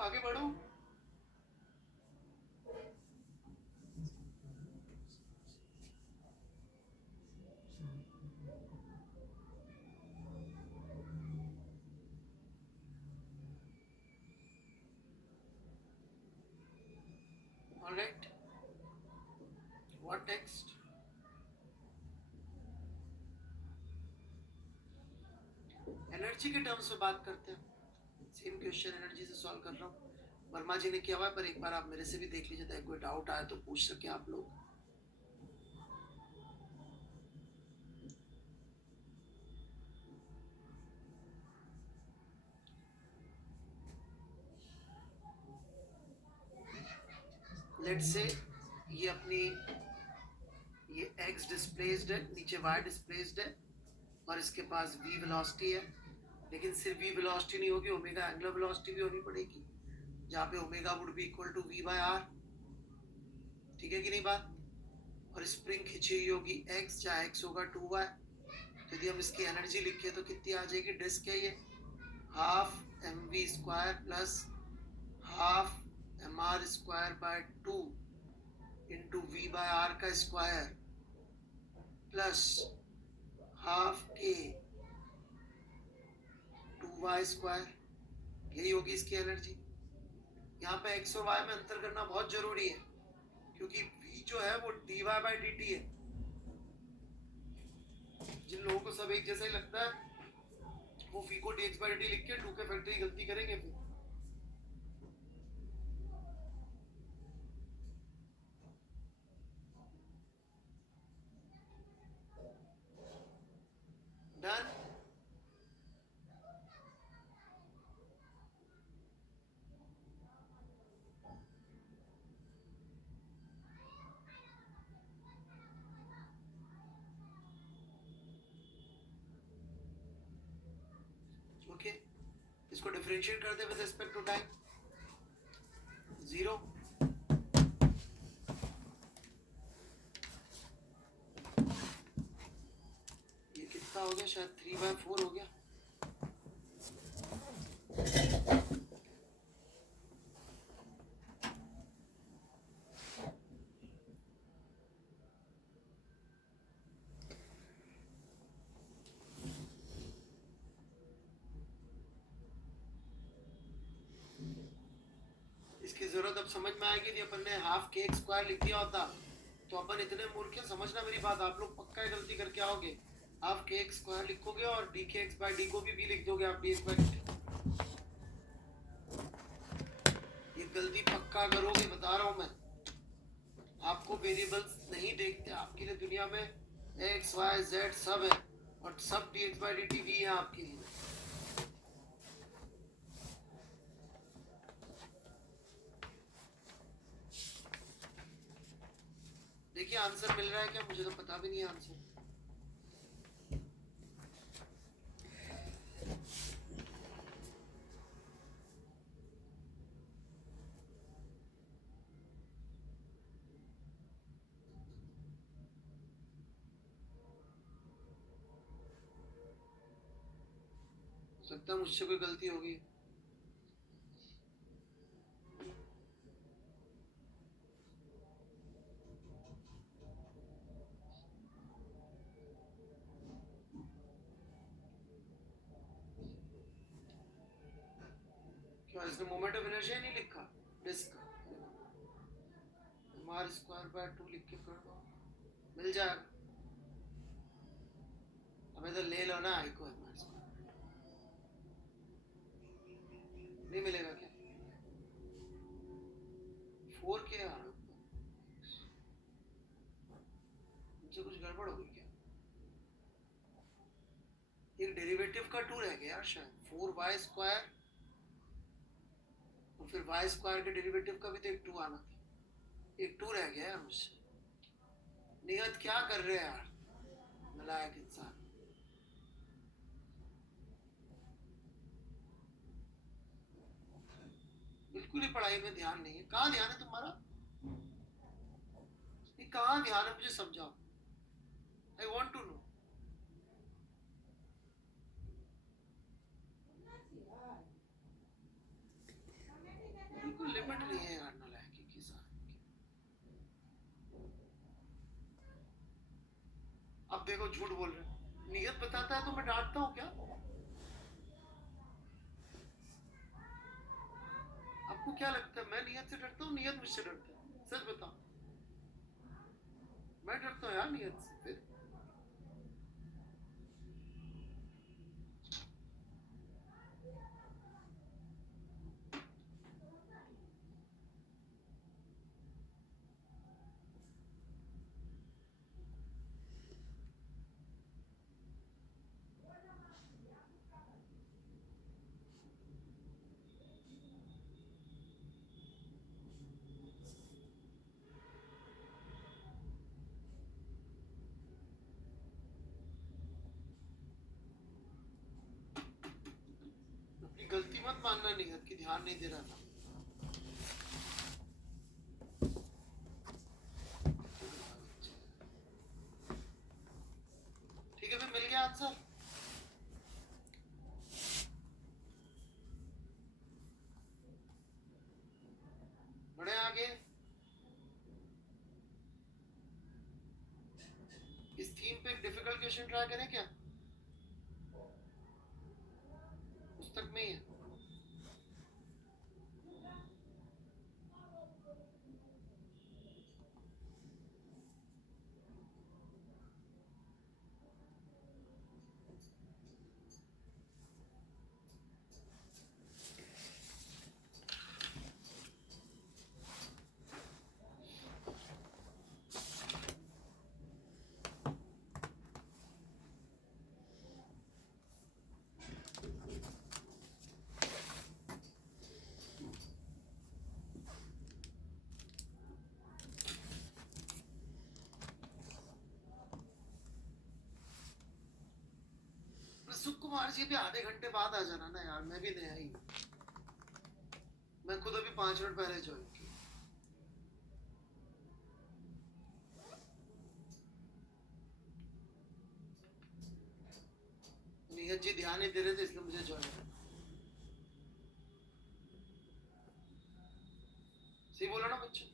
आगे बढ़ो। All right, what next? Energy के टर्म्स में बात करते हैं। सेम क्वेश्चन एनर्जी से सॉल्व कर रहा हूँ, वर्मा जी ने किया हुआ है, पर एक बार आप मेरे से भी देख लीजिए, ताकि कोई डाउट आए तो पूछ सके आप लोग। लेट्स से ये अपनी ये x डिस्प्लेस्ड है, नीचे y डिस्प्लेस्ड है, और इसके पास v वेलोसिटी है, लेकिन सिर्फ v वेलोसिटी नहीं होगी, ओमेगा एंगुलर वेलोसिटी भी होनी पड़ेगी, जहाँ पे omega would be equal to v by r। ठीक है कि नहीं बात? और स्प्रिंग खींची हुई होगी x, जहाँ x होगा 2y। तो यदि हम इसकी एनर्जी लिखे तो कितनी आ जाएगी? डिस्क है ये, half mv square plus half mr square by 2 into v by r का square plus half k 2y square, यही होगी इसकी एनर्जी। यहाँ पे x और y में अंतर करना बहुत जरूरी है, क्योंकि v जो है वो dy बाय dt है। जिन लोगों को सब एक जैसा ही लगता है वो फी को dx by dt लिख के 2 के फैक्टर की गलती करेंगे फिर। डन। ओके, इसको डिफरेंशिएट कर दे विद रिस्पेक्ट टू टाइम। 0 ये कितना हो गया, शायद 3/4 हो गया। इसकी जरूरत अब समझ में आएगी थी, अपन ने हाफ के एक्स स्क्वायर लिख दिया होता तो अपन इतने मूर्ख हैं। समझना मेरी बात, आप लोग पक्का गलती करके आओगे। हाफ के एक्स स्क्वायर लिखोगे और डी के एक्स बाय डी को भी लिख दोगे आप, डी एक्स बाय। ये गलती पक्का करोगे, बता रहा हूं मैं। आपको वेरिएबल्स नहीं देखते, आपके लिए दुनिया में एक्स वाई जेड सब है और सब d x by d t भी है आपके लिए। देखिए आंसर मिल रहा है क्या, मुझे तो पता भी नहीं है आंसर। सकता है मुझसे कोई गलती होगी। क्या इसने मोमेंट ऑफ इनर्शिया नहीं लिखा, डिस्क आर स्क्वायर बाय 2 लिख के कर दो, मिल जाएगा। अब इधर ले लो ना आई को, नहीं मिलेगा क्या? 4 के यार मुझसे कुछ गड़बड़ हो गई क्या? एक डेरिवेटिव का 2 रह गया यार शायद, 4y स्क्वायर और फिर y स्क्वायर के डेरिवेटिव का भी तो एक 2 आना था, एक 2 रह गया यार मुझसे। नियत क्या कर रहे हैं यार, नालायक इंसान। बिल्कुल ही पढ़ाई में ध्यान नहीं है। कहाँ ध्यान है तुम्हारा, ये कहाँ ध्यान है, मुझे समझाओ, आई वॉन्ट टू नो। बिल्कुल लिमिट नहीं है यार नालायकी की सारी। अब देखो झूठ बोल रहे, नियत बताता है तो मैं डांटता हूँ क्या? आपको क्या लगता है मैं नियत से डरता हूँ, नियत मुझसे डरता है? सच बताओ, मैं डरता हूँ यार नियत से। फिर अपनी गलती मत मानना, नियत की ध्यान नहीं दे रहा था। ठीक है, फिर मिल गया आंसर। बढ़े आगे। इस थीम पे एक डिफिकल्ट क्वेश्चन ट्राई करें क्या, पुस्तक में ही है। सुकुमार जी भी आधे घंटे बाद आ जाना ना यार, मैं भी नया ही हूँ। मैं खुद अभी 5 मिनट पहले ज्वाइन की। नीरज जी ध्यान नहीं दे रहे थे इसलिए मुझे ज्वाइन करना। सही बोला ना बच्चों?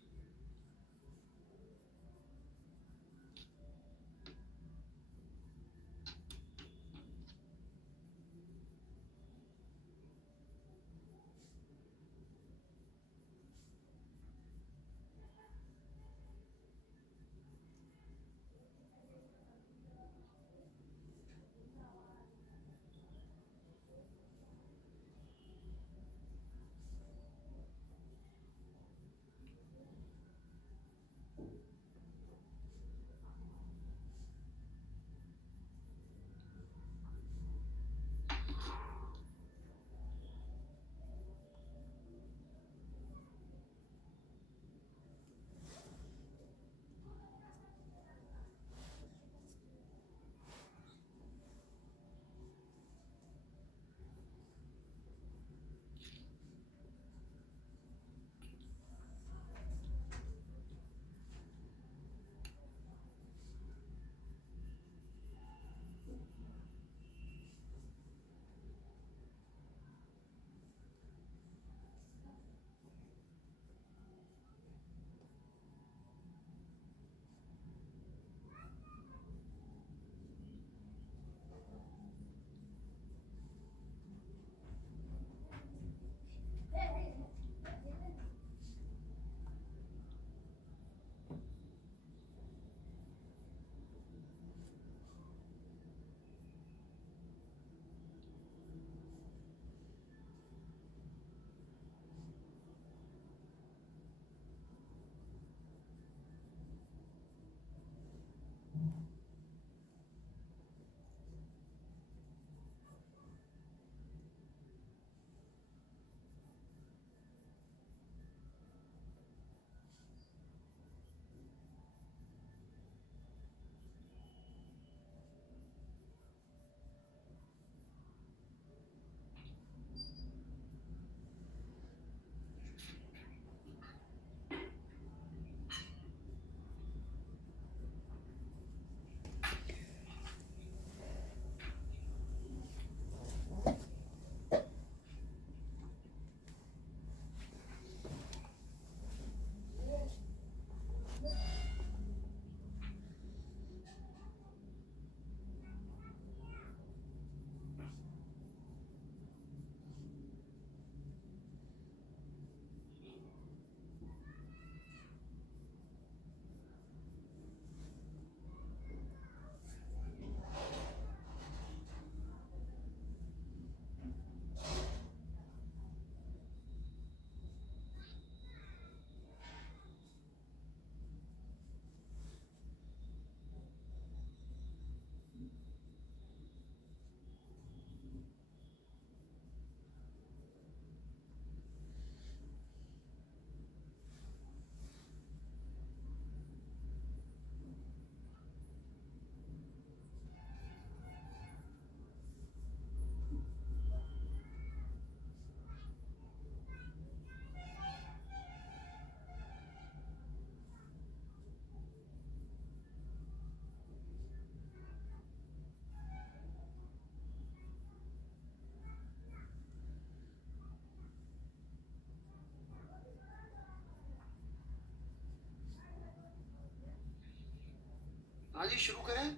हाँ जी, शुरू करें।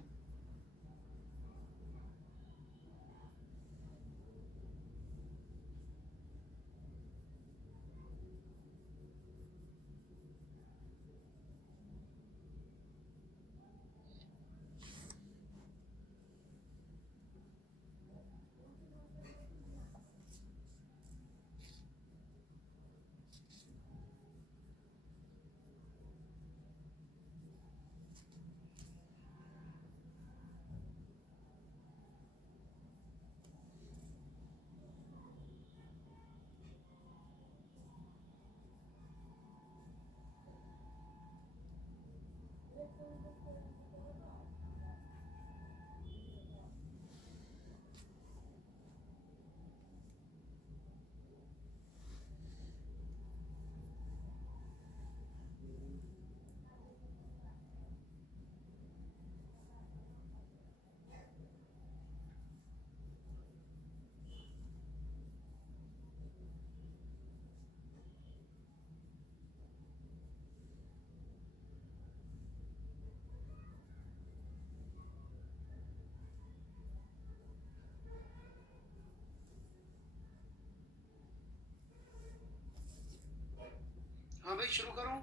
शुरू करूं?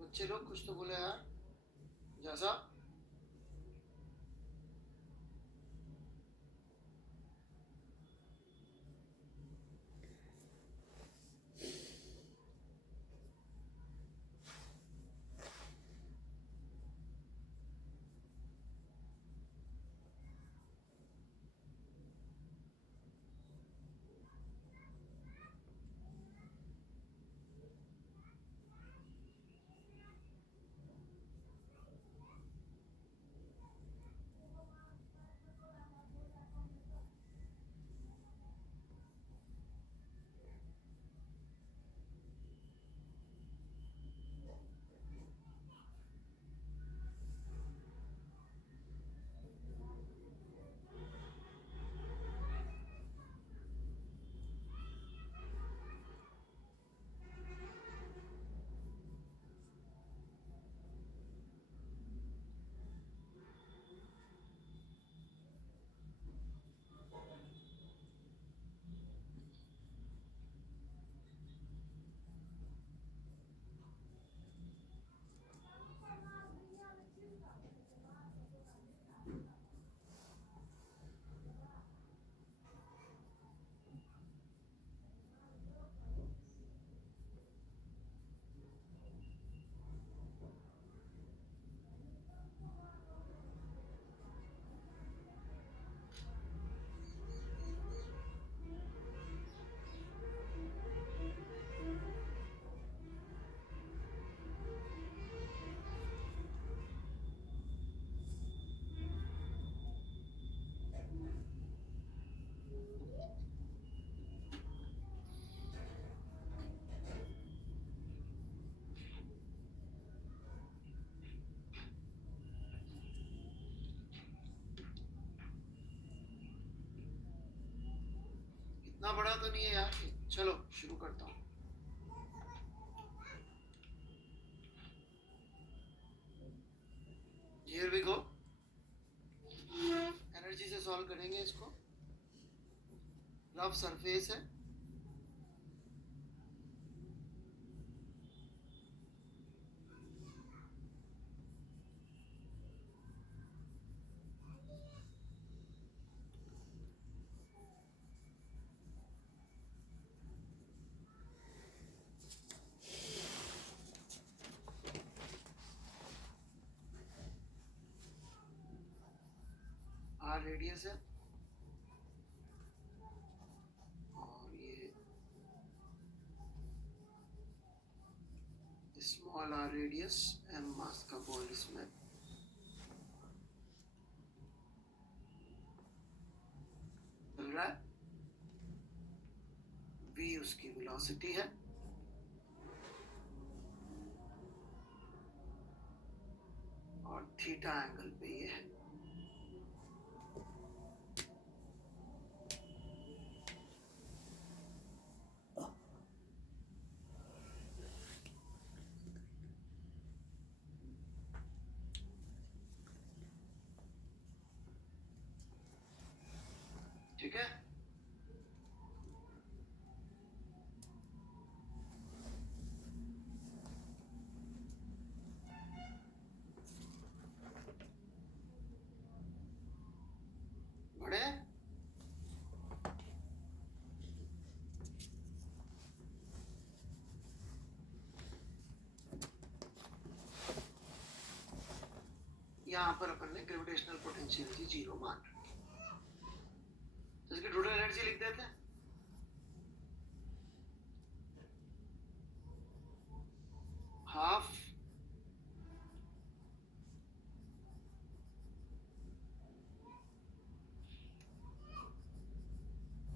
बच्चे लोग कुछ तो बोले यार। जैसा इतना बड़ा तो नहीं है यार। चलो शुरू करता हूँ। Here we go. एनर्जी से सॉल्व करेंगे इसको। रफ सरफेस है, आर रेडियस है, और ये small r radius, m mass का बॉल इसमें चल रहा है। v उसकी वेलोसिटी है, और थीटा एंगल पे ये है। ठीक है, बड़े यहाँ पर अपन ने ग्रेविटेशनल पोटेंशियल की जीरो मान रखी, तो इसकी टोटल एनर्जी लिख देते हैं। Half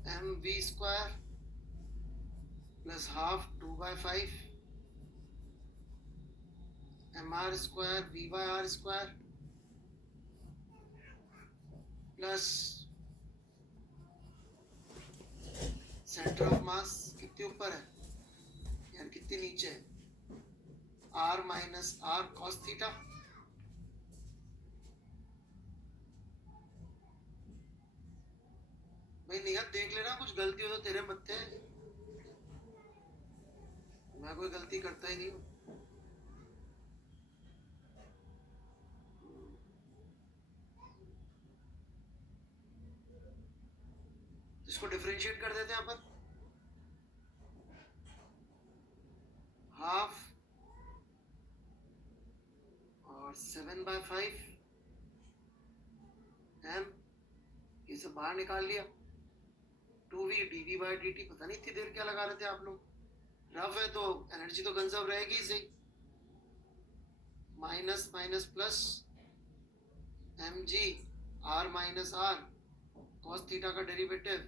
m v square plus half 2/5 m r square v by r square plus centre of mass कितने ऊपर है यार, कितनी नीचे है, r minus r cos theta भाई नियत देख लेना, कुछ गलती हो तो तेरे मत्थे। मैं कोई गलती करता ही नहीं हूँ। इसको डिफरेंशिएट कर देते हैं अपन। हाफ और 7/5 एम, ये सब बाहर निकाल लिया। 2v dv/dt, पता नहीं इतनी देर क्या लगा रहे थे आप लोग। रफ है तो एनर्जी तो कंजर्व रहेगी ही सही। Minus minus plus mg r minus r cos theta का derivative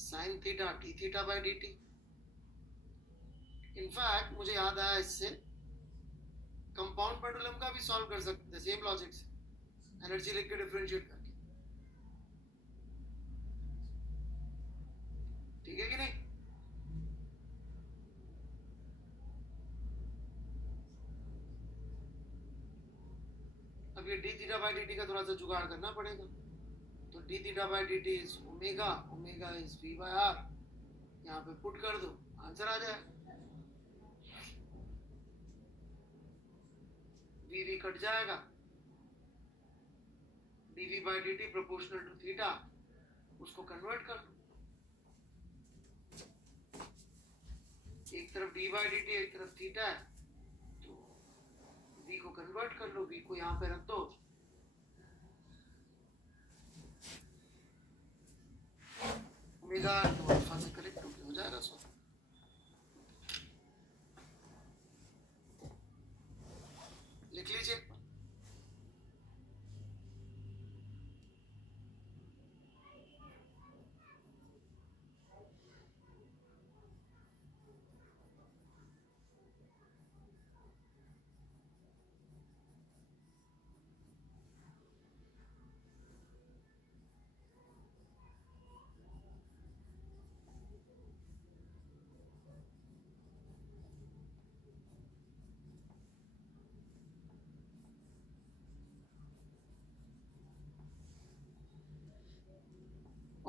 sin theta d theta by dt। In fact मुझे याद आया, इससे कंपाउंड पेंडुलम का भी सॉल्व कर सकते हैं सेम लॉजिक से, एनर्जी लिख के डिफरेंशिएट करके। ठीक है कि नहीं? अब ये d थीटा बाई dt का थोड़ा सा जुगाड़ करना पड़ेगा। तो d theta by dt is omega, omega is v by r, यहाँ पे पुट कर दो, आंसर आ जाए। v कट जाएगा, dv by dt proportional to theta, उसको कन्वर्ट कर दो। एक तरफ d बाई dt, एक तरफ थीटा है, तो v को कन्वर्ट कर लो, v को यहाँ पे रख दो। ओमेगा तो अल्फा से करेक्ट हो जाएगा। सो लिख लीजिए।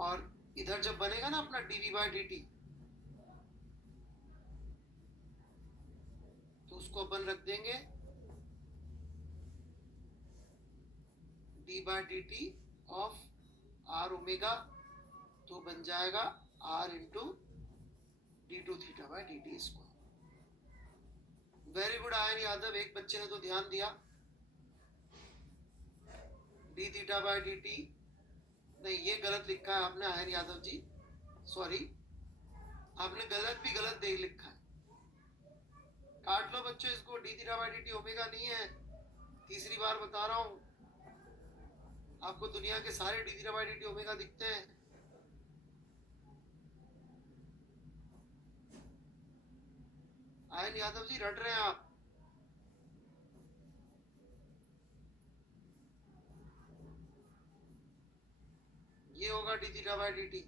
और इधर जब बनेगा ना अपना dv बाई dt, तो उसको अपन रख देंगे d by dt of r omega, तो बन जाएगा r into d2 theta by dt square. Very good ion Yadav, एक बच्चे ने तो ध्यान दिया। d थीटा बाई dt, नहीं ये गलत लिखा है आपने आयन यादव जी, सॉरी, आपने गलत भी गलत देख लिखा है। काट लो बच्चों इसको, d theta by dt omega नहीं है, तीसरी बार बता रहा हूं। आपको दुनिया के सारे d theta by dt omega दिखते हैं। आयन यादव जी रट रहे हैं आप। ये होगा d थीटा बाई dt।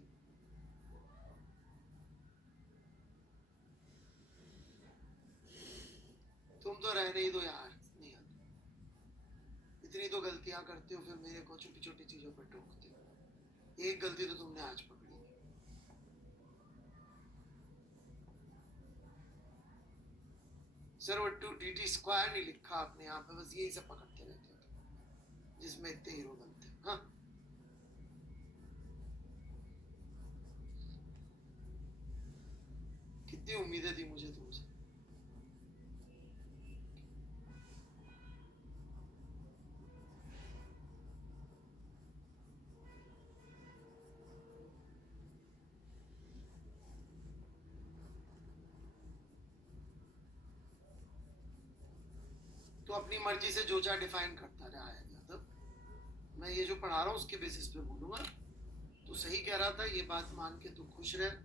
तुम तो रहने ही दो यार, नहीं आता। इतनी तो गलतियां करते हो, फिर मेरे को छोटी छोटी चीजों पर टोकते हो। एक गलती तो तुमने आज पकड़ी। सर वो 2dt स्क्वायर नहीं लिखा आपने यहाँ पे, बस यही सब पकड़ते रहते हो जिसमें इतने हीरो बनते हैं। हाँ, कितनी उम्मीदें थी मुझे तुमसे। तो अपनी मर्जी से जो चाहे डिफाइन करता रहा है यादव। मैं ये जो पढ़ा रहा हूँ उसके बेसिस पे बोलूंगा। तो सही कह रहा था, ये बात मान के तू खुश रह।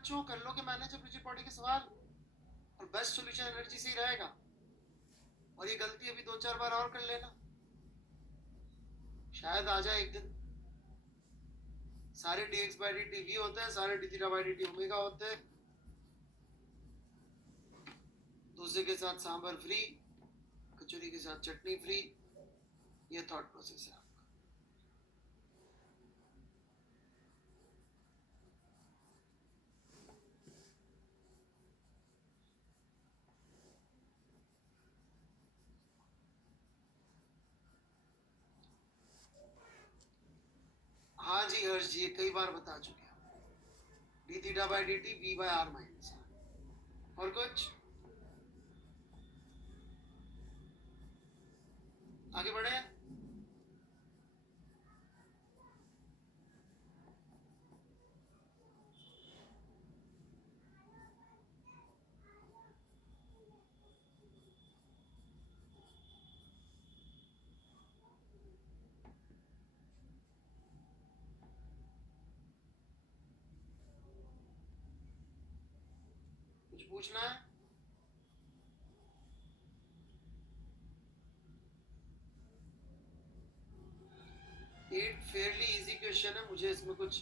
बच्चों कर लो कि मैनेज रिजिड बॉडी के सवाल, और बेस्ट सॉल्यूशन एनर्जी से ही रहेगा। और ये गलती अभी 2-4 बार और कर लेना, शायद आ जाए एक दिन। सारे dx by dt v होते हैं, सारे d theta by dt omega होते हैं। डोसे के साथ सांभर फ्री, कचौरी के साथ चटनी फ्री, ये थॉट प्रोसेस है आपका। हाँ जी हर्ष जी, कई बार बता चुके हैं, d theta by dt v by r minus r। और कुछ आगे बढ़े? कुछ पूछना है? एट फेयरली इजी क्वेश्चन है, मुझे इसमें कुछ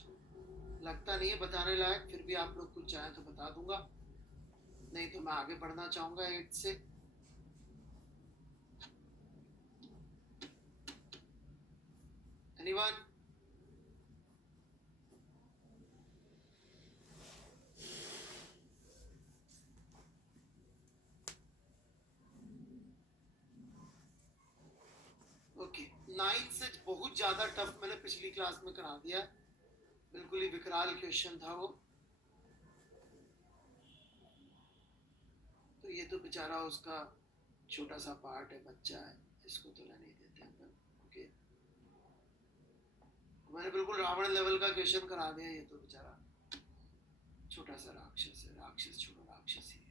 लगता नहीं है बताने लायक, फिर भी आप लोग कुछ चाहें तो बता दूंगा, नहीं तो मैं आगे बढ़ना चाहूंगा 8 से। एनीवन? ओके, 9 से बहुत ज्यादा टफ मैंने पिछली क्लास में करा दिया, बिल्कुल ही विकराल क्वेश्चन था वो। तो ये तो बेचारा उसका छोटा सा पार्ट है, बच्चा है, इसको तो रहने देते हैं अपन। ओके, मैंने बिल्कुल रावण लेवल का क्वेश्चन करा दिया, ये तो बेचारा छोटा सा राक्षस है, राक्षस छोड़ो, राक्षस ही है।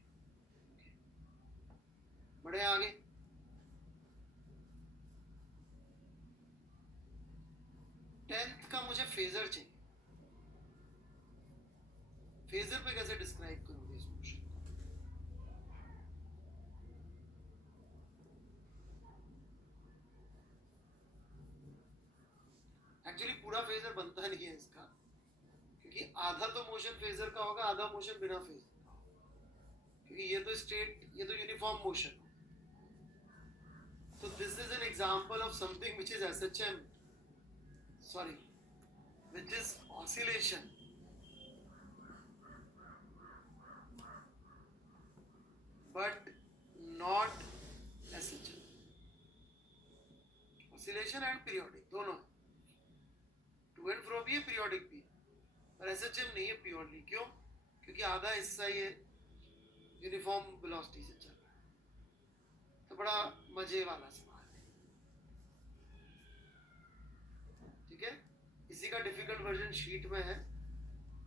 बढ़े आगे। टेंथ का मुझे फेजर चाहिए। फेजर पे कैसे डिस्क्राइब करोगे इस मोशन को? एक्चुअली पूरा फेजर बनता नहीं है इसका, क्योंकि आधा तो मोशन फेजर का होगा, आधा मोशन बिना फेजर का होगा, क्योंकि ये तो स्ट्रेट, ये तो यूनिफॉर्म मोशन है। So this is an example of something which is SHM, sorry, which is oscillation, but not SHM। oscillation and periodic दोनों है, टू एंड फ्रो भी है, पीरियोडिक भी है, पर SHM नहीं है प्योरली। क्यों? क्योंकि आधा हिस्सा ये यूनिफॉर्म वेलोसिटी से चल रहा है। तो बड़ा मजे वाला सवाल है, ठीक है। इसी का डिफिकल्ट वर्जन शीट में है,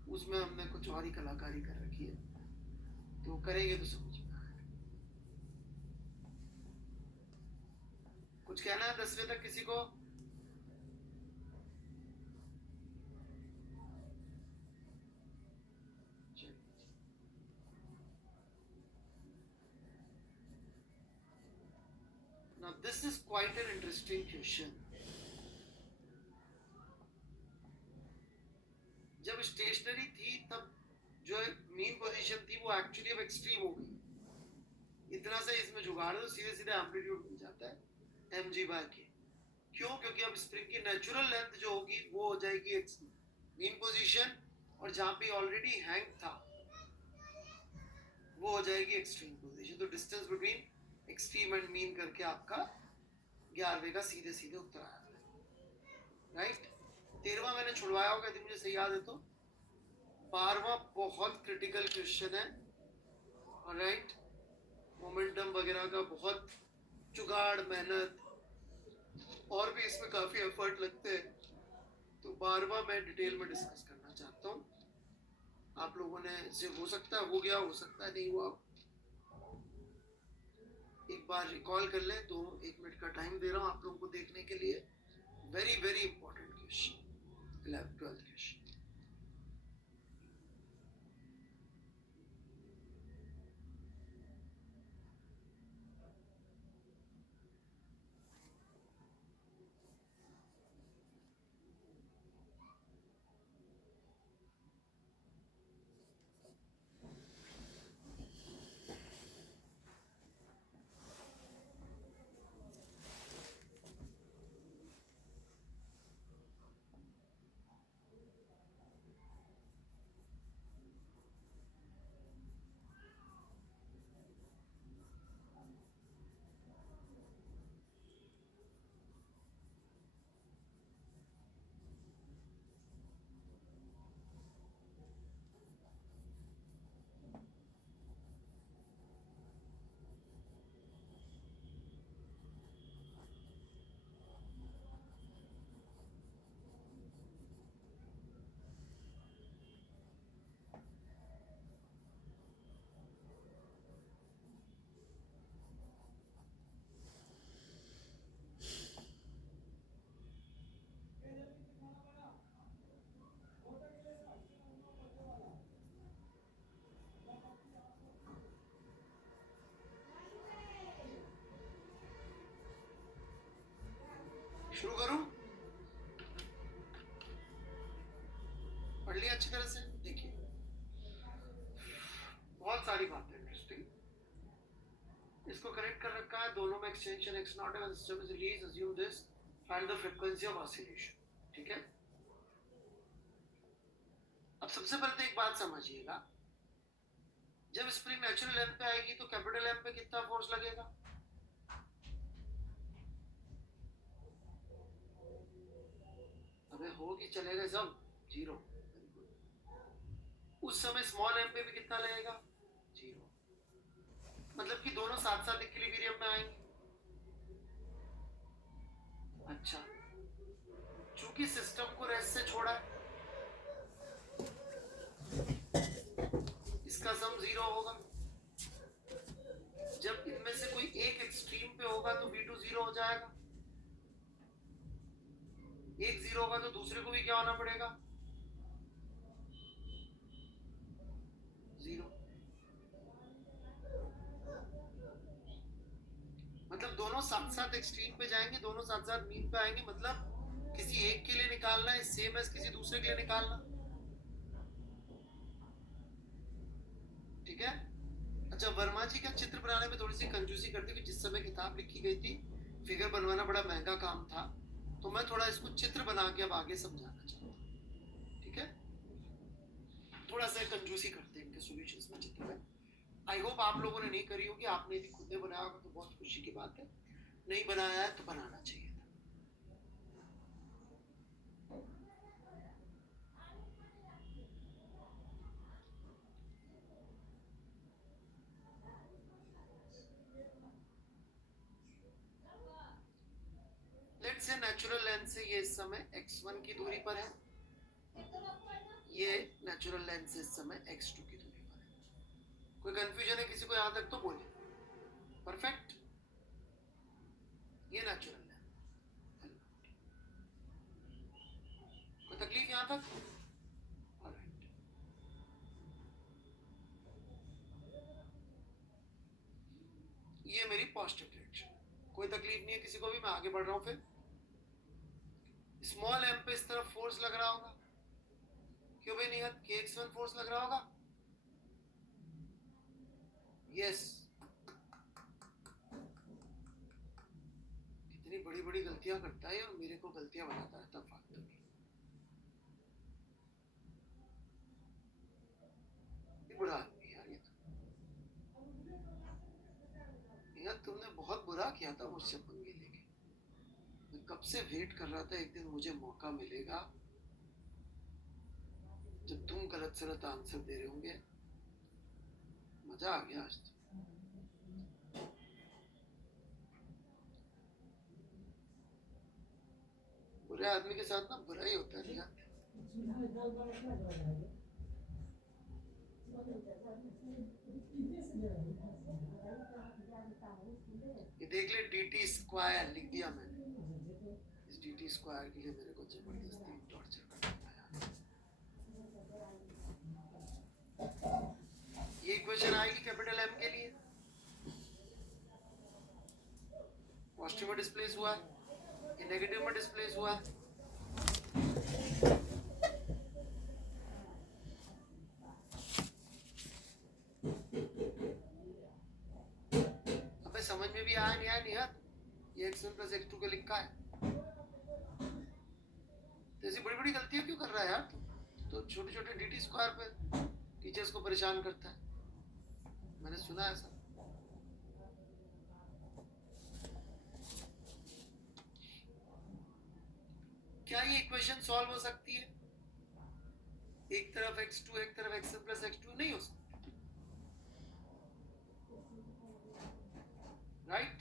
उसमें हमने कुछ और ही कलाकारी कर रखी है, तो करेंगे तो समझ में आएगा। कुछ कहना है 10वें तक किसी को? Now this is quite an interesting question. जब स्टेशनरी थी तब जो मीन पोजीशन थी वो एक्चुअली अब एक्सट्रीम हो गई। इतना से इसमें जुगाड़ है तो सीधे सीधे एम्पलीट्यूड मिल जाता है mg/k। क्यों? क्योंकि अब स्प्रिंग की नेचुरल लेंथ जो होगी वो हो जाएगी मीन पोजीशन, और जहां पे ऑलरेडी हैंग था वो हो जाएगी एक्सट्रीम पोजीशन। तो distance between extreme and mean करके आपका 11वें का सीधे सीधे उत्तर आया था, राइट। 13वां मैंने छुड़वाया होगा यदि मुझे सही याद है तो। 12वां बहुत क्रिटिकल क्वेश्चन है, राइट। मोमेंटम वगैरह का बहुत जुगाड़, मेहनत, और भी इसमें काफी एफर्ट लगते हैं। तो 12वां मैं डिटेल में डिस्कस करना चाहता हूँ। आप लोगों ने से हो सकता है हो गया, हो सकता है नहीं हुआ, एक बार रिकॉल कर लें। तो 1 मिनट का टाइम दे रहा हूँ आप लोगों को देखने के लिए। Very very important question, 11th 12th question. शुरू करूं? पढ़ लिया अच्छी तरह से? देखिए बहुत सारी बातें इंटरेस्टिंग, इसको कनेक्ट कर रखा है, दोनों में एक्सटेंशन x नॉट है, system is release, assume this, find the frequency of oscillation. ठीक है, अब सबसे पहले तो एक बात समझिएगा, जब स्प्रिंग नेचुरल लेंथ पे आएगी तो कैपिटल एम पे कितना फोर्स लगेगा? अबे होगी, चलेगा सब जीरो। उस समय स्मॉल एम पे भी कितना लगेगा? जीरो। मतलब कि दोनों साथ साथ इक्विलिब्रियम में आएंगे। अच्छा, चूंकि सिस्टम को रेस्ट से छोड़ा है, इसका सम जीरो होगा। जब इनमें से कोई एक एक्सट्रीम पे होगा तो V2 जीरो हो जाएगा, एक जीरो होगा तो दूसरे को भी क्या होना पड़ेगा? जीरो। मतलब दोनों साथ साथ एक्सट्रीम पे जाएंगे, दोनों साथ साथ मीन पे आएंगे, मतलब किसी एक के लिए निकालना है सेम एज किसी दूसरे के लिए निकालना। ठीक है, अच्छा वर्मा जी का चित्र बनाने में थोड़ी सी कंजूसी करते कि जिस समय किताब लिखी गई थी फिगर बनवाना बड़ा महंगा काम था, तो मैं थोड़ा इसको चित्र बना के अब आगे समझाना चाहता हूँ। ठीक है, थोड़ा सा कंजूसी करते हैं इनके सॉल्यूशंस में चित्र में। आई होप आप लोगों ने नहीं करी होगी, आपने यदि खुद ने बनाया होगा तो बहुत खुशी की बात है, नहीं बनाया है तो बनाना चाहिए था। लेट्स से नेचुरल लेंथ से ये इस समय x1 की दूरी पर है, ये नेचुरल लेंथ से इस समय x2 की दूरी पर है। कोई कंफ्यूजन है किसी को यहां तक तो बोलिए। परफेक्ट, ये नेचुरल लेंथ, कोई तकलीफ यहां तक? ये मेरी पॉजिटिव डायरेक्शन, कोई तकलीफ नहीं है किसी को भी, मैं आगे बढ़ रहा हूं। फिर स्मॉल एम पे इस तरफ फोर्स लग रहा होगा, क्यों भाई नियत kx1 फोर्स लग रहा होगा? यस। कितनी बड़ी बड़ी गलतियां करता है और मेरे को गलतियां बनाता रहता फालतू की। बुरा आदमी यार ये तो। यार तुमने बहुत बुरा किया था मुझसे पंगे लेके, मैं कब से वेट कर रहा था एक दिन मुझे मौका मिलेगा जब तुम गलत सलत आंसर दे रहे होंगे। मजा आ गया आज तो। बुरे आदमी के साथ ना बुरा ही होता है नियत। ये देख ले, dt स्क्वायर लिख दिया मैंने, इस dt स्क्वायर के लिए मेरे को जबरदस्ती टॉर्चर करना है। ये इक्वेशन आएगी कैपिटल M के लिए, पॉजिटिव में डिस्प्लेस हुआ है, ये नेगेटिव में डिस्प्लेस हुआ है। अबे समझ में भी आया नहीं आया नियत? ये x1 प्लस x2 के लिखा है, तो ऐसी बड़ी बड़ी गलतियां क्यों कर रहा है यार? तो छोटे छोटे dt स्क्वायर पे टीचर्स को परेशान करता है, मैंने सुना है ऐसा। क्या ये इक्वेशन सॉल्व हो सकती है? एक तरफ x2 एक तरफ x1 प्लस x2 नहीं हो सकती, राइट?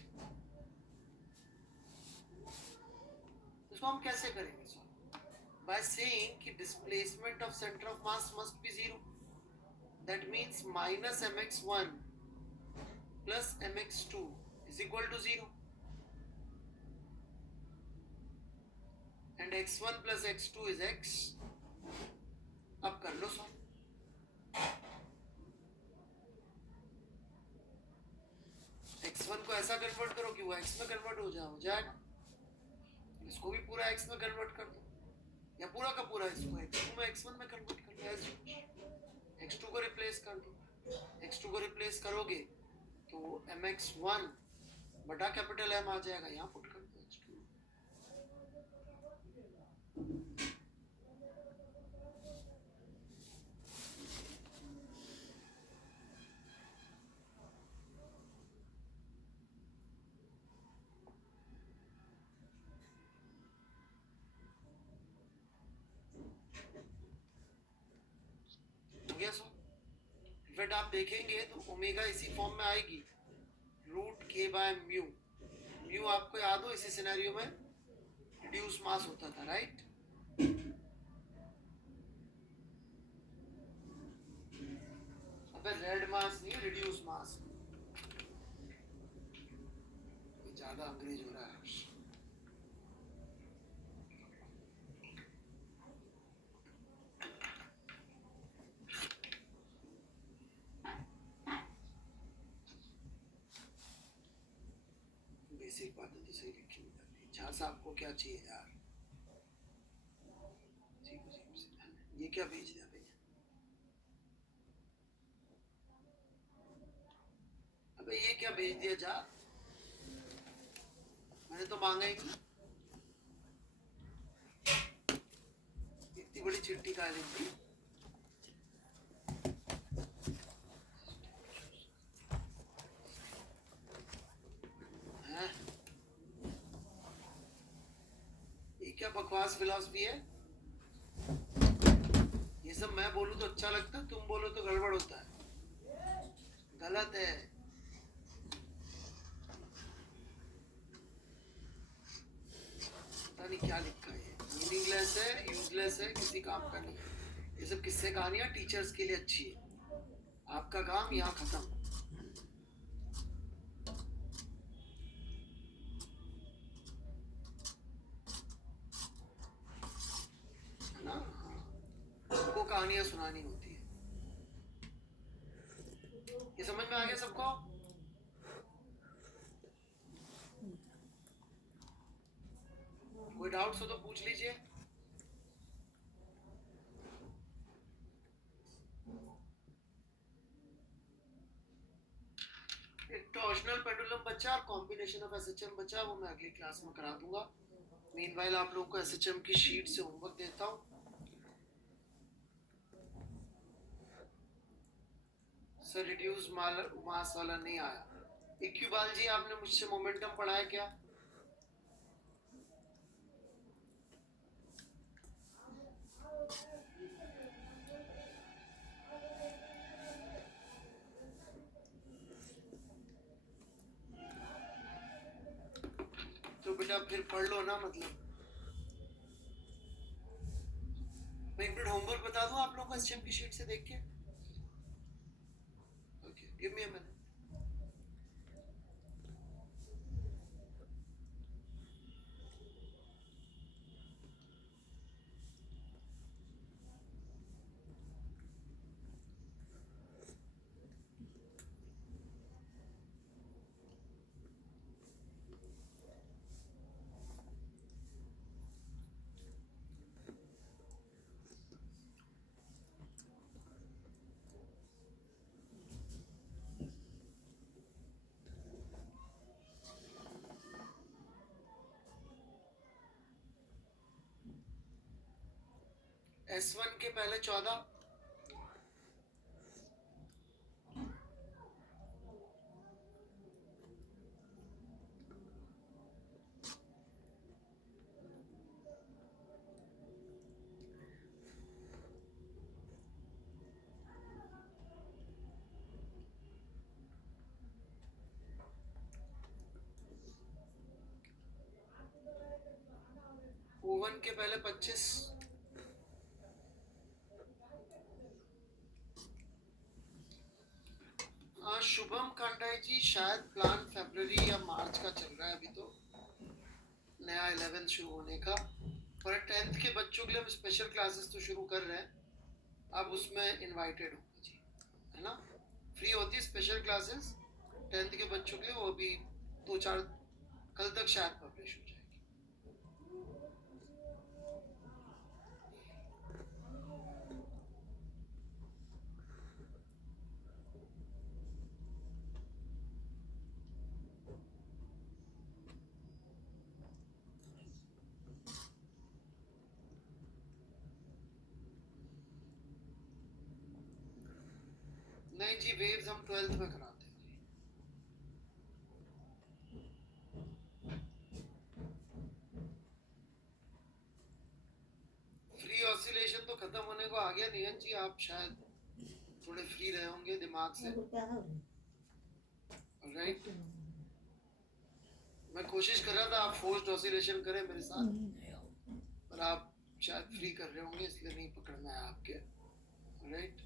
इसको हम कैसे करेंगे सॉल्व? बाय सेइंग कि displacement of centre of mass must be zero, that means minus mx1 plus mx2 is equal to zero, and x1 plus x2 is x। अब कर लो सॉल्व। x1 को ऐसा कन्वर्ट करो कि वो x में convert हो जाएगा, उसको भी पूरा एक्स में कन्वर्ट कर दो, या पूरा का पूरा इसको x2 में x1 में कन्वर्ट कर दो, एज x2 को रिप्लेस कर दो। x2 को रिप्लेस करोगे तो mx1 बटा कैपिटल M आ जाएगा, यहाँ पुट कर दो x2। फिर आप देखेंगे तो ओमेगा इसी फॉर्म में आएगी, रूट के बाय म्यू। म्यू आपको याद हो इसी सिनेरियो में रिड्यूस मास होता था, राइट? अबे रेड मास नहीं, रिड्यूस मास। ज्यादा अंग्रेज हो रहा है। बेसिक बातें तो सही लिखी हुई जाती है। जहाँ से आपको क्या चाहिए यार, ये क्या भेज दिया भैया? अबे ये क्या भेज दिया जा, मैंने तो मांगा ही नहीं। इतनी बड़ी चिट्ठी का लिख दी। ये क्या बकवास फिलॉसफी है? ये सब मैं बोलूं तो अच्छा लगता है, तुम बोलो तो गड़बड़ होता है, गलत है। पता नहीं क्या लिखा है, मीनिंगलेस है, यूजलेस है, किसी काम का नहीं है। ये सब किस्से कहानियां टीचर्स के लिए अच्छी है, आपका काम यहाँ खत्म। है ना? हमको कहानियां सुनानी होती है। ये समझ में आ गया सबको? कोई डाउट्स हो तो पूछ लीजिए। एक टॉर्शनल पेंडुलम बचा और कॉम्बिनेशन ऑफ एसएचएम बचा, वो मैं अगली क्लास में करा दूंगा। मीनवाइल आप लोगों को एसएचएम की शीट से होमवर्क देता हूँ। सर रिड्यूस मास वाला नहीं आया। इक्बाल जी आपने मुझसे मोमेंटम पढ़ा है क्या? तो बेटा फिर पढ़ लो ना, मतलब मैं एक मिनट होमवर्क बता दूं आप लोगों को एसएचएम की शीट से देख के। Okay, give me a minute. S1 के पहले 14, O1 के पहले 25, शुभम कांडाई जी शायद प्लान फरवरी या मार्च का चल रहा है अभी, तो नया 11 शुरू होने का। पर 10th के बच्चों के लिए हम स्पेशल क्लासेस तो शुरू कर रहे हैं, अब उसमें इनवाइटेड होंगे जी, है ना? फ्री होती है स्पेशल क्लासेस 10th के बच्चों के लिए, वो भी 2-4 कल तक शायद पब्लिश हो जाएगी। नहीं जी, वेव्स हम 12th में कराते हैं। फ्री ऑसिलेशन तो खत्म होने को आ गया नियन जी, आप शायद थोड़े फ्री रहे होंगे दिमाग से, राइट? मैं कोशिश कर रहा था आप फोर्स्ड ऑसिलेशन करें मेरे साथ, पर आप शायद फ्री कर रहे होंगे, इसलिए नहीं पकड़ में आया आपके, राइट?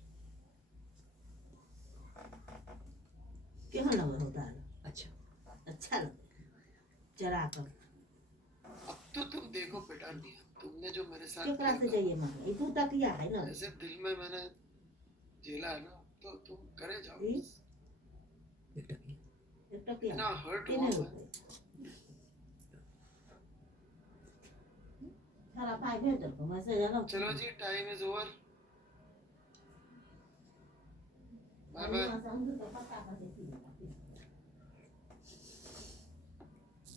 क्यों लगा होता है? अच्छा लगता जरा कर। अब तो तुम देखो बेटा, नहीं तुमने जो मेरे साथ क्यों क्लास से जाइए माँ, तू तक किया है ना, ऐसे दिल में मैंने झेला है ना, तो तुम करे जाओ। एक टकिया इतना हर्ट हुआ मैं। सारा भाई भेज दो मैसेज है ना। चलो जी, time is over, bye bye.